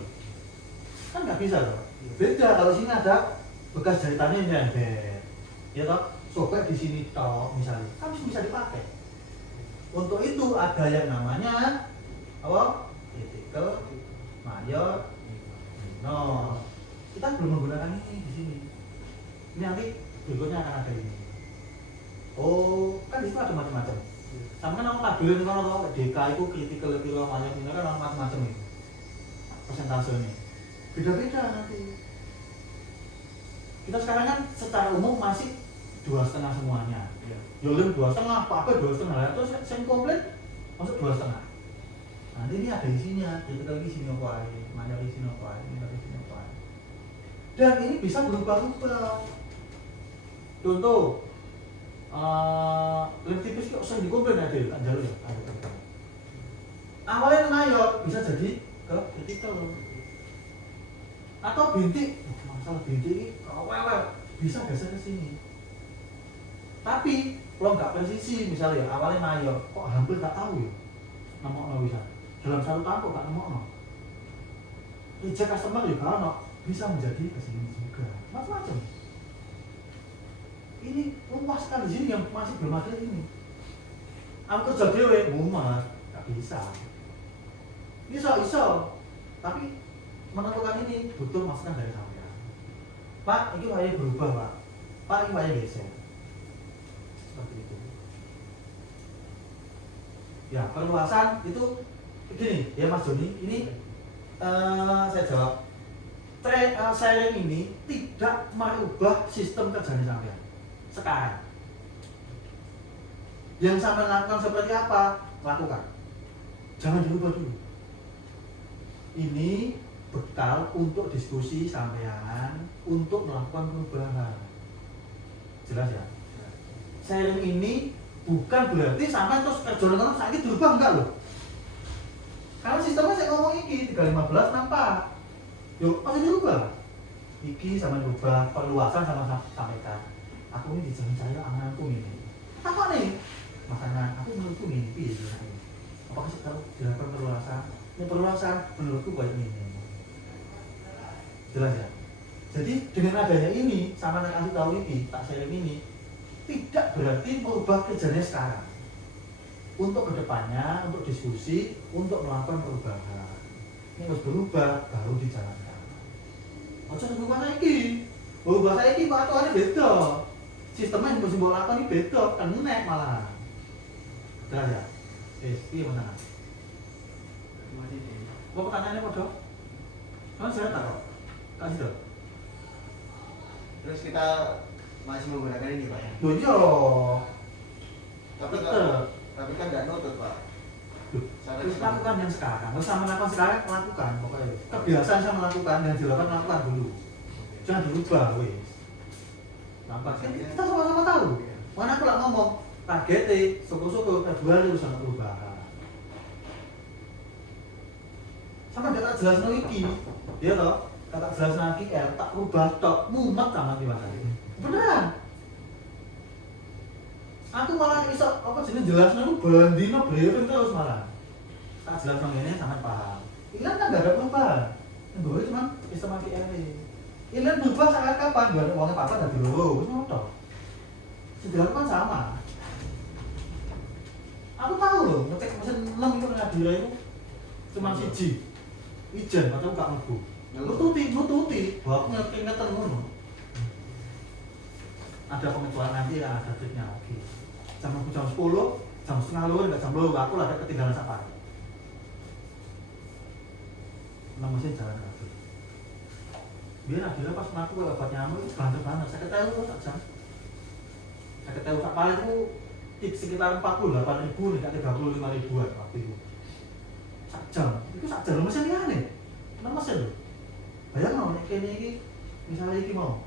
Kan nggak bisa loh. Beda kalau sini ada bekas jahitannya nyender, ya toh, sobek di sini toh misalnya, kan bisa dipakai. Untuk itu ada yang namanya apa? Critical, mayor, minor. Kita belum menggunakan ini di sini. Ini nanti berikutnya akan ada ini. Oh, kan di situ ada macam-macam. Sama kan nama tabelin kan kalau DK itu critical, mayor, minor kan macam-macam itu. Persentasenya beda-beda nanti. Kita sekarang kan secara umum masih 2,5 semuanya. Yolem 2,5, apa 2,5. Terus yang komplit masuk 2,5. Nanti ini ada isinya, kita lagi sini apa aja, mana di sini apa aja, mana di sini apa aja. Dan ini bisa berubah-ubah. Contoh, lem tipis kok sering dikomplain ada tak jalur ya. Awalnya mayor bisa jadi ke critical. Atau bintik, masalah bintik ini kawel bisa geser ke sini. Tapi kalau nggak presisi misalnya awalnya mayor, kok hampir nggak tahu ya, nomor bisa dalam satu tahun kok nggak nomor. Reject customer juga bisa menjadi ke sini juga, macam-macam. Ini luas sekali di sini yang masih belum ada ini. Aku kerja dewe, mumet, nggak bisa. Iso, tapi menentukan ini butuh masukan dari saya. Pak, ini wayang berubah Pak. Pak, ini wayang geser. Seperti itu. Ya, perluasan itu begini ya Mas Joni. Ini saya jawab. Sharing ini tidak merubah sistem kerjanya sampean sekarang. Yang sampean lakukan seperti apa? Lakukan. Jangan dirubah dulu. Ini bekal untuk diskusi sampean untuk melakukan perubahan. Jelas ya? Sharing ini bukan berarti sampai terus kerja orang sakit dirubah enggak loh. Karena sistemnya saya ngomong iki 315 nampak. Yuk, pasti dirubah. Iki sama dirubah, perluasan sama sampaikan. Aku ini dijamin saya anganku ini. Apa nih? Makanan, aku menurutku mimpi ya. Apakah sih kalau dilakukan perluasan? Ini perluasan menurutku baik ini. Jelas ya? Jadi dengan adanya ini, sama nak kasih tahu ini, tak sharing ini, tidak berarti merubah kerjanya sekarang. Untuk kedepannya, untuk diskusi, untuk melakukan perubahan. Ini harus berubah, baru dijalankan. Ojo berubah lagi. Berubah lagi, Pak aturannya beda. Sistemnya yang mesti lakukan ini beda, kena malah. Jelas ya? Iya mana? Mati deh. Kok pertanyaannya podo? Kan saya tahu. Kasih dong. Terus kita masih menggunakan ini Pak ya. Loh iya. Tapi Betul. tapi kan nggak nutut Pak. Terus lakukan yang sekarang. Kalau sama melakukan sekarang, lakukan pokoknya. Kebiasaan saya melakukan yang dilakukan lakukan dulu. Jangan dirubah, wes. Nampak kan kita sama-sama tahu. Mana aku lah ngomong, targetnya syukur-syukur Februari harus ada perubahan. Sama dia tak jelas iki, dia toh, tak jelas lagi tak rubah tok, mumet sama di mana. Beneran. Aku malah iso apa jenis jelas nih bandino briefing terus malah. Tak jelas ini sangat paham. Ilan kan gak ada perubahan. Gue cuma sistem mati ini. Ilan berubah saat kapan? Gak ada uangnya apa dari dulu, wis ngono. Segala kan sama. Aku tahu loh, ngecek mesin 6 itu ngadira itu cuma siji. Ijen, padahal gak ngebu. Nututi, bahwa aku ngerti-ngerti ngono. Ada pengetahuan nanti ya, ada triknya lagi. Jam 10, jam setengah luar, jam 2, aku lah ketinggalan sapa. Mesin jalan kabel. Biar akhirnya pas aku ke obat nyamuk itu banter banget. Saya ketahui tak jam. Saya ketahui tak paling itu sekitar 48.000 nih, 35.000-an waktu itu. Sak jam. Itu sak jam mesin liane. Mesin lho. Bayang nek kene iki misalnya iki mau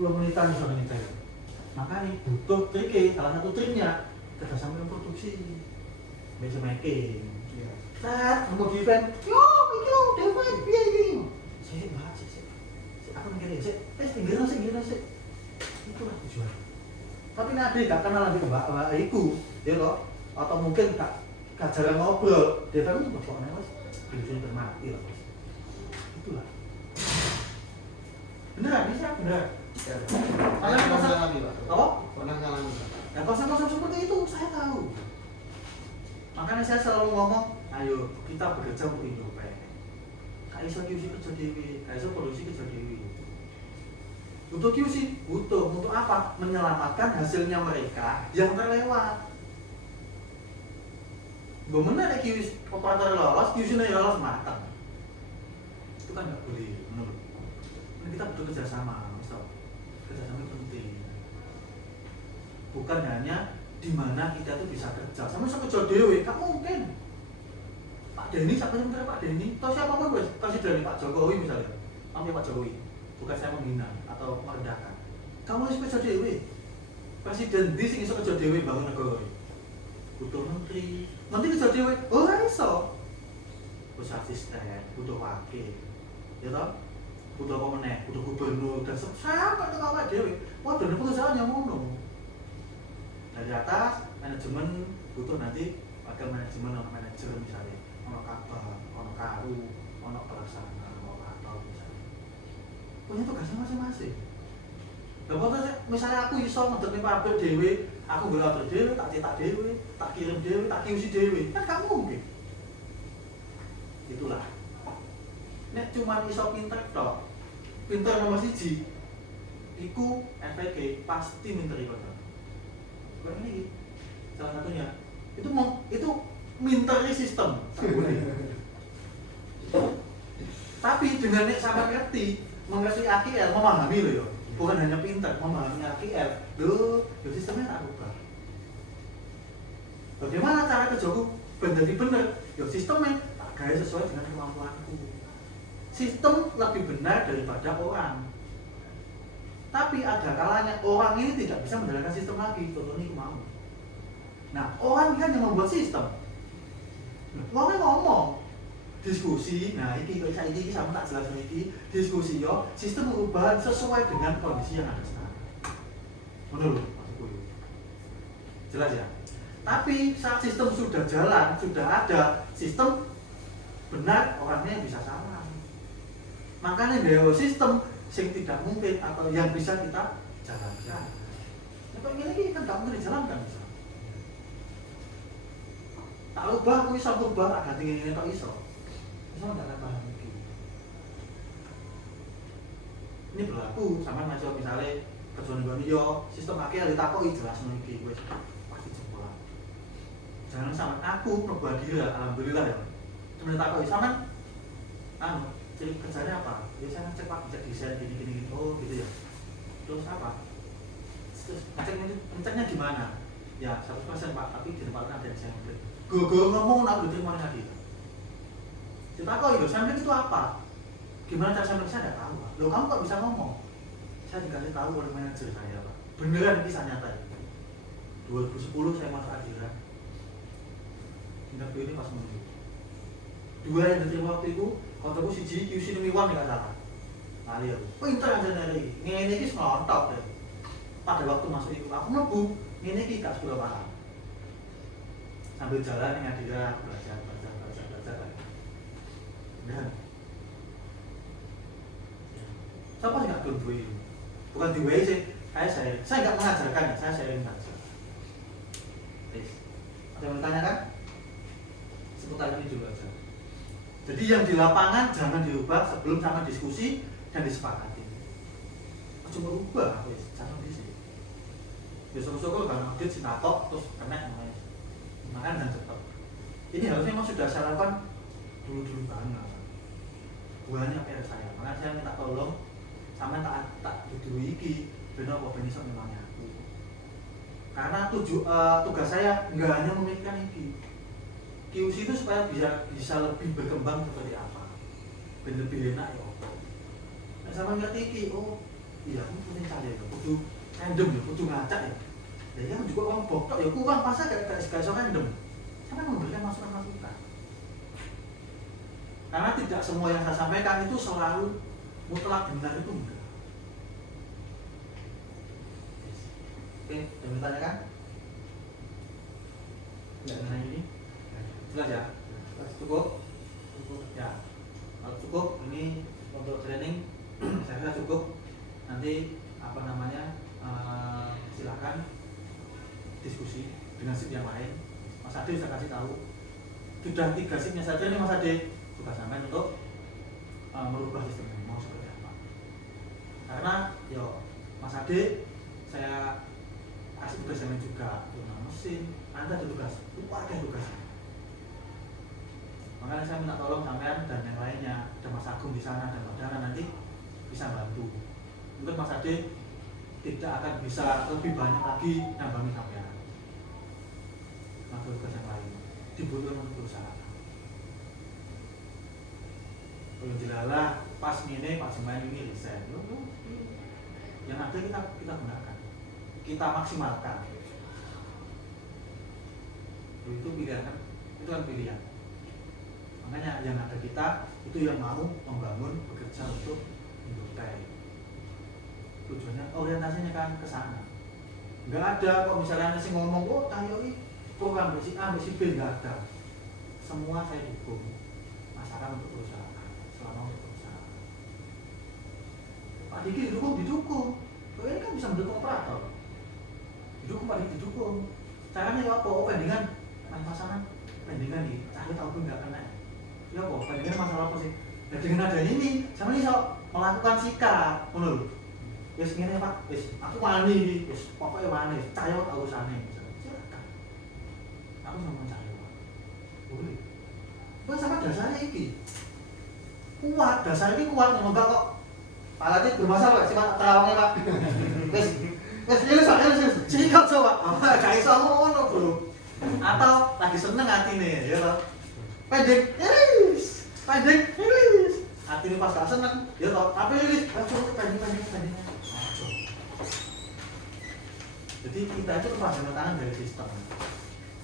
10 menitan iso ngecek. Makanya butuh trik, salah satu triknya kerjasama dengan produksi. Bisa making. Iya. Set, mau di event, yo, iki lho, David, piye iki? Sik, Mbak, sik. Aku mikir sik, pinggirna sik. Itulah tujuan. Tapi nanti gak kenal lagi Mbak iku, ya toh? Atau mungkin gak jarang ngobrol. David itu pokoknya Mas, bikin bermati lah Mas. Itulah. Beneran, bisa bener. Ya. Saya Pernah konsep- ngalami Pak. Apa? Pernah ngalami Pak. Nah, konsep-konsep seperti itu saya tahu. Makanya saya selalu ngomong, ayo kita bekerja untuk Indonesia. Kak iso QC kerja dewi, kak iso produksi kerja dewi. Untuk QC, butuh untuk apa? Menyelamatkan hasilnya mereka yang terlewat. Bener QC operator lolos, QC-nya lolos matang. Itu kan nggak boleh, menurut. Ini kita butuh kerjasama, misal kerjasama itu penting. Bukan hanya di mana kita tuh bisa kerja sama kerja dewe, gak mungkin. Pak Denny, siapa yang Pak Denny? Atau siapapun wes, presiden Pak Jokowi misalnya, Pak Jokowi, bukan saya menghina atau merendahkan. Kamu harus kerja dewe. Presiden di sini kerja dewe bangun negara. Butuh menteri kerja dewe, ora iso. Butuh asisten, butuh wakil, ya toh? Butuh apa meneh, butuh gubernur dan siapa itu awake dewe. Wah, dan perusahaan yang ngono. Dari atas manajemen butuh nanti wakil manajemen atau manajer misalnya, ono kabar, ono karu, ono pelaksana, ono kantor misalnya. Punya tugasnya masing-masing. Lah kok misalnya aku iso ngedekne pabrik dhewe, aku golek order dhewe, tak cetak dhewe, tak kirim dhewe, tak QC dhewe, kan gak mungkin. Itulah. Nek cuma iso pinter tok, pinter nomor siji, iku FPG pasti minter iku. Bukan ini salah satunya. Itu minteri sistem. Tapi dengan nek sampai mengerti AKL, memahami loh ya. Bukan hanya pintar, memahami AKL. Loh, sistemnya tak ubah. Bagaimana cara kerjaku benar? Ya sistemnya tak gaya sesuai dengan kemampuanku. Sistem lebih benar daripada orang. Tapi ada kalanya orang ini tidak bisa menjalankan sistem lagi. Contohnya mau. Nah, orang kan yang membuat sistem. Orangnya ngomong, diskusi. Nah, ini sama tak jelas ini. Diskusi yo, sistem perubahan sesuai dengan kondisi yang ada sekarang. Menurut maksudku. Jelas ya. Tapi saat sistem sudah jalan, sudah ada sistem benar, orangnya bisa salah. Makanya bahwa sistem yang tidak mungkin atau yang bisa kita jalankan. Tapi ini kan tidak mungkin dijalankan. Tak ubah, aku bisa berubah, tak ganti ini tak iso. Iso tidak paham lagi. Ini berlaku sama macam misalnya kerjaan gue yo sistem akhirnya ditakoi jelas nih wes pasti jebolan. jangan sampai aku Nobadira, alhamdulillah ya. Cuma tak kok sama jadi kerjanya apa? Ya saya ngecek Pak, ngecek desain gini, oh gitu ya. Terus apa? Terus ngeceknya gimana? Ya 100% Pak, tapi di tempatnya ada desain template. Gue ngomong nak diterima lagi. Kita kok itu sampling itu apa? Gimana cara sampling saya nggak tahu Pak. Loh kamu kok bisa ngomong? Saya dikasih tahu oleh manajer saya Pak. Beneran kisah nyata itu. 2010 saya masuk Adira. Interview ini pas menuju. 2 yang diterima waktu itu, kontakku si QC Nemiwan nggak salah. Lari aku. Pinter aja dari ini ngelontok deh. Pada waktu masuk itu aku mlebu, ini gak sudah paham. Sambil jalan yang Adira belajar. Dan siapa sih nggak belum duwe? Bukan duwe sih, saya nggak mengajarkan ya, saya sharing saja. Ada yang bertanya? Seputar ini dulu aja. Jadi yang di lapangan jangan dirubah sebelum sama diskusi dan disepakati. Cuma ubah, jangan di sini. Besok-besok kalau audit sinatok terus kena namanya, makan dan cepat. Ini harusnya memang sudah saya lakukan dulu banget. Buahnya PR saya, makanya saya minta tolong sama tak duduk iki, benar kok benih memangnya aku. Karena tugas saya nggak hanya memikirkan ini. QC itu supaya bisa lebih berkembang seperti apa, lebih enak ya apa. Nah, sama ngerti iki, oh iya, aku penting cari ya, kudu random ya, kudu ngacak ya. Ya yang juga orang boktok ya, kurang pasal kayak random. Karena memberikan masukan. Karena tidak semua yang saya sampaikan itu selalu mutlak benar itu enggak. Oke, ada yang ditanyakan? Enggak ada ini? Jelas ya? Cukup? Ya. Kalau cukup, ini untuk training saya kira cukup. Nanti silakan diskusi dengan sip yang lain. Mas Ade bisa kasih tahu. Sudah 3 sipnya saja nih Mas Ade. Tugas sampai untuk merubah sistem ini mau seperti apa. Karena Mas Ade saya kasih tugas yang lain juga, mesin, Anda ada tugas, lupa ada tugasnya. Makanya saya minta tolong sampean dan yang lainnya, ada Mas Agung di sana dan Mas Dana nanti bisa bantu. Mungkin Mas Ade tidak akan bisa lebih banyak lagi nambahnya sampean. Nah, tugas yang lain dibutuhkan untuk perusahaan. Kalau jelalah pas ini Pak Jemain ini resign, yang ada kita gunakan, kita maksimalkan. Itu pilihan kan, itu kan pilihan. Makanya yang ada kita itu yang mau membangun bekerja untuk Indotel. Tujuannya orientasinya kan ke sana. Enggak ada kok misalnya si ngomong tayo ini program si A, si B, enggak ada. Semua saya dukung. Masalah untuk perusahaan. Selama untuk perusahaan. Pak Diki didukung. Ini kan bisa mendukung operator. Didukung Pak Diki didukung. Caranya apa? Pendingan pasangan pendingan nih. Saya tahu pun nggak kena. Ya apa? Pendingan masalah apa sih? Dan dengan adanya ini, sama ini melakukan sikap, menurut. Wes ngene Pak, wes aku wani, wes pokoknya wani, cahaya urusane. Silakan. Aku sama cahaya. Boleh. Bukan sama dasarnya iki. Kuat, dasar ini kuat, semoga kok alatnya bermasalah, sifat terawangnya Pak. Wes lulus, cikot coba. Gak iso ngono bro. Atau lagi seneng hatine, ya toh. Pendek, hatine pas gak seneng, ya toh. Tapi lilis, pendek. Jadi kita itu kepanjangan tangan dari sistem.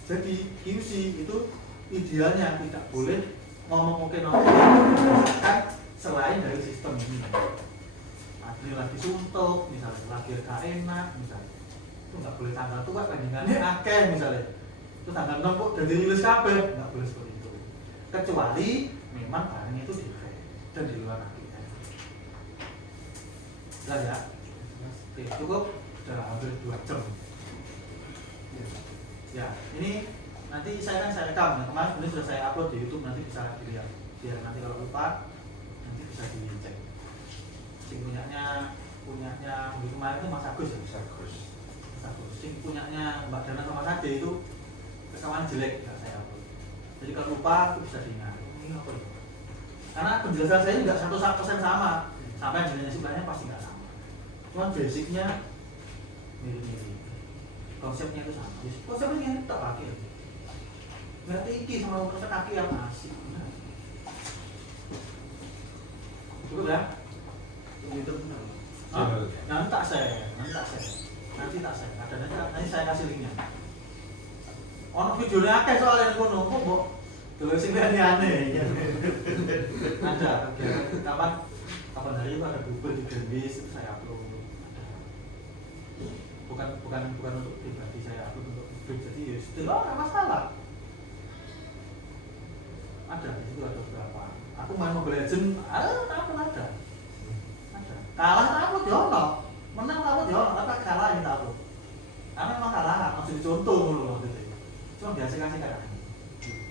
Jadi QC itu idealnya tidak boleh ngomong oke kan selain dari sistem ini. Ini lagi suntuk, misalnya lagi gak enak, misalnya itu nggak boleh tanggal tua bandingannya akeh misalnya itu tanggal 6 kok jadi rilis kabeh, nggak boleh seperti itu kecuali memang barangnya itu defect dan di luar APM. Jelas ya? Oke, cukup, sudah hampir 2 jam ya. Ini nanti saya rekam ya, kemarin sebenarnya sudah saya upload di YouTube, nanti bisa dilihat biar nanti kalau lupa nanti bisa dicek. Sing punyanya kemarin itu Mas Agus ya? Mas Agus. Sing punyanya Mbak Dana sama Mas Ade itu rekaman jelek nggak saya upload. Jadi kalau lupa itu bisa diingat. Ini apa ya? Karena penjelasan saya nggak 100% sama, sampai jenisnya sebenarnya pasti nggak sama. Cuman basicnya mirip-mirip, konsepnya itu sama. Konsepnya ini tak pakai. Ngerti iki sama konsep kaki yang asik. Cukup ya? Itu benar. Nanti tak share. Nanti saya kasih linknya. Ono videonya akeh soalnya ngono, kok mbok delok sing aneh. Ada. Kapan hari itu ada Google di Grandis itu saya upload. Bukan untuk pribadi, saya upload untuk publik, jadi ya sudah nggak masalah. Ada di situ ada beberapa. Aku main Mobile Legends, ada. Kalah takut ya ono, menang takut ya ono, tapi kalah ini takut. Karena memang kalah, harus dicontoh dulu waktu itu. Cuma biasa kasih kan.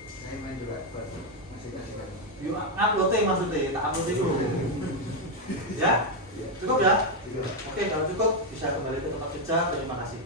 Saya main juga buat masih kasih kan. Yuk uploadnya maksudnya, tak upload itu. Ya, cukup ya. Juga. Oke, kalau cukup bisa kembali ke tempat kerja. Terima kasih.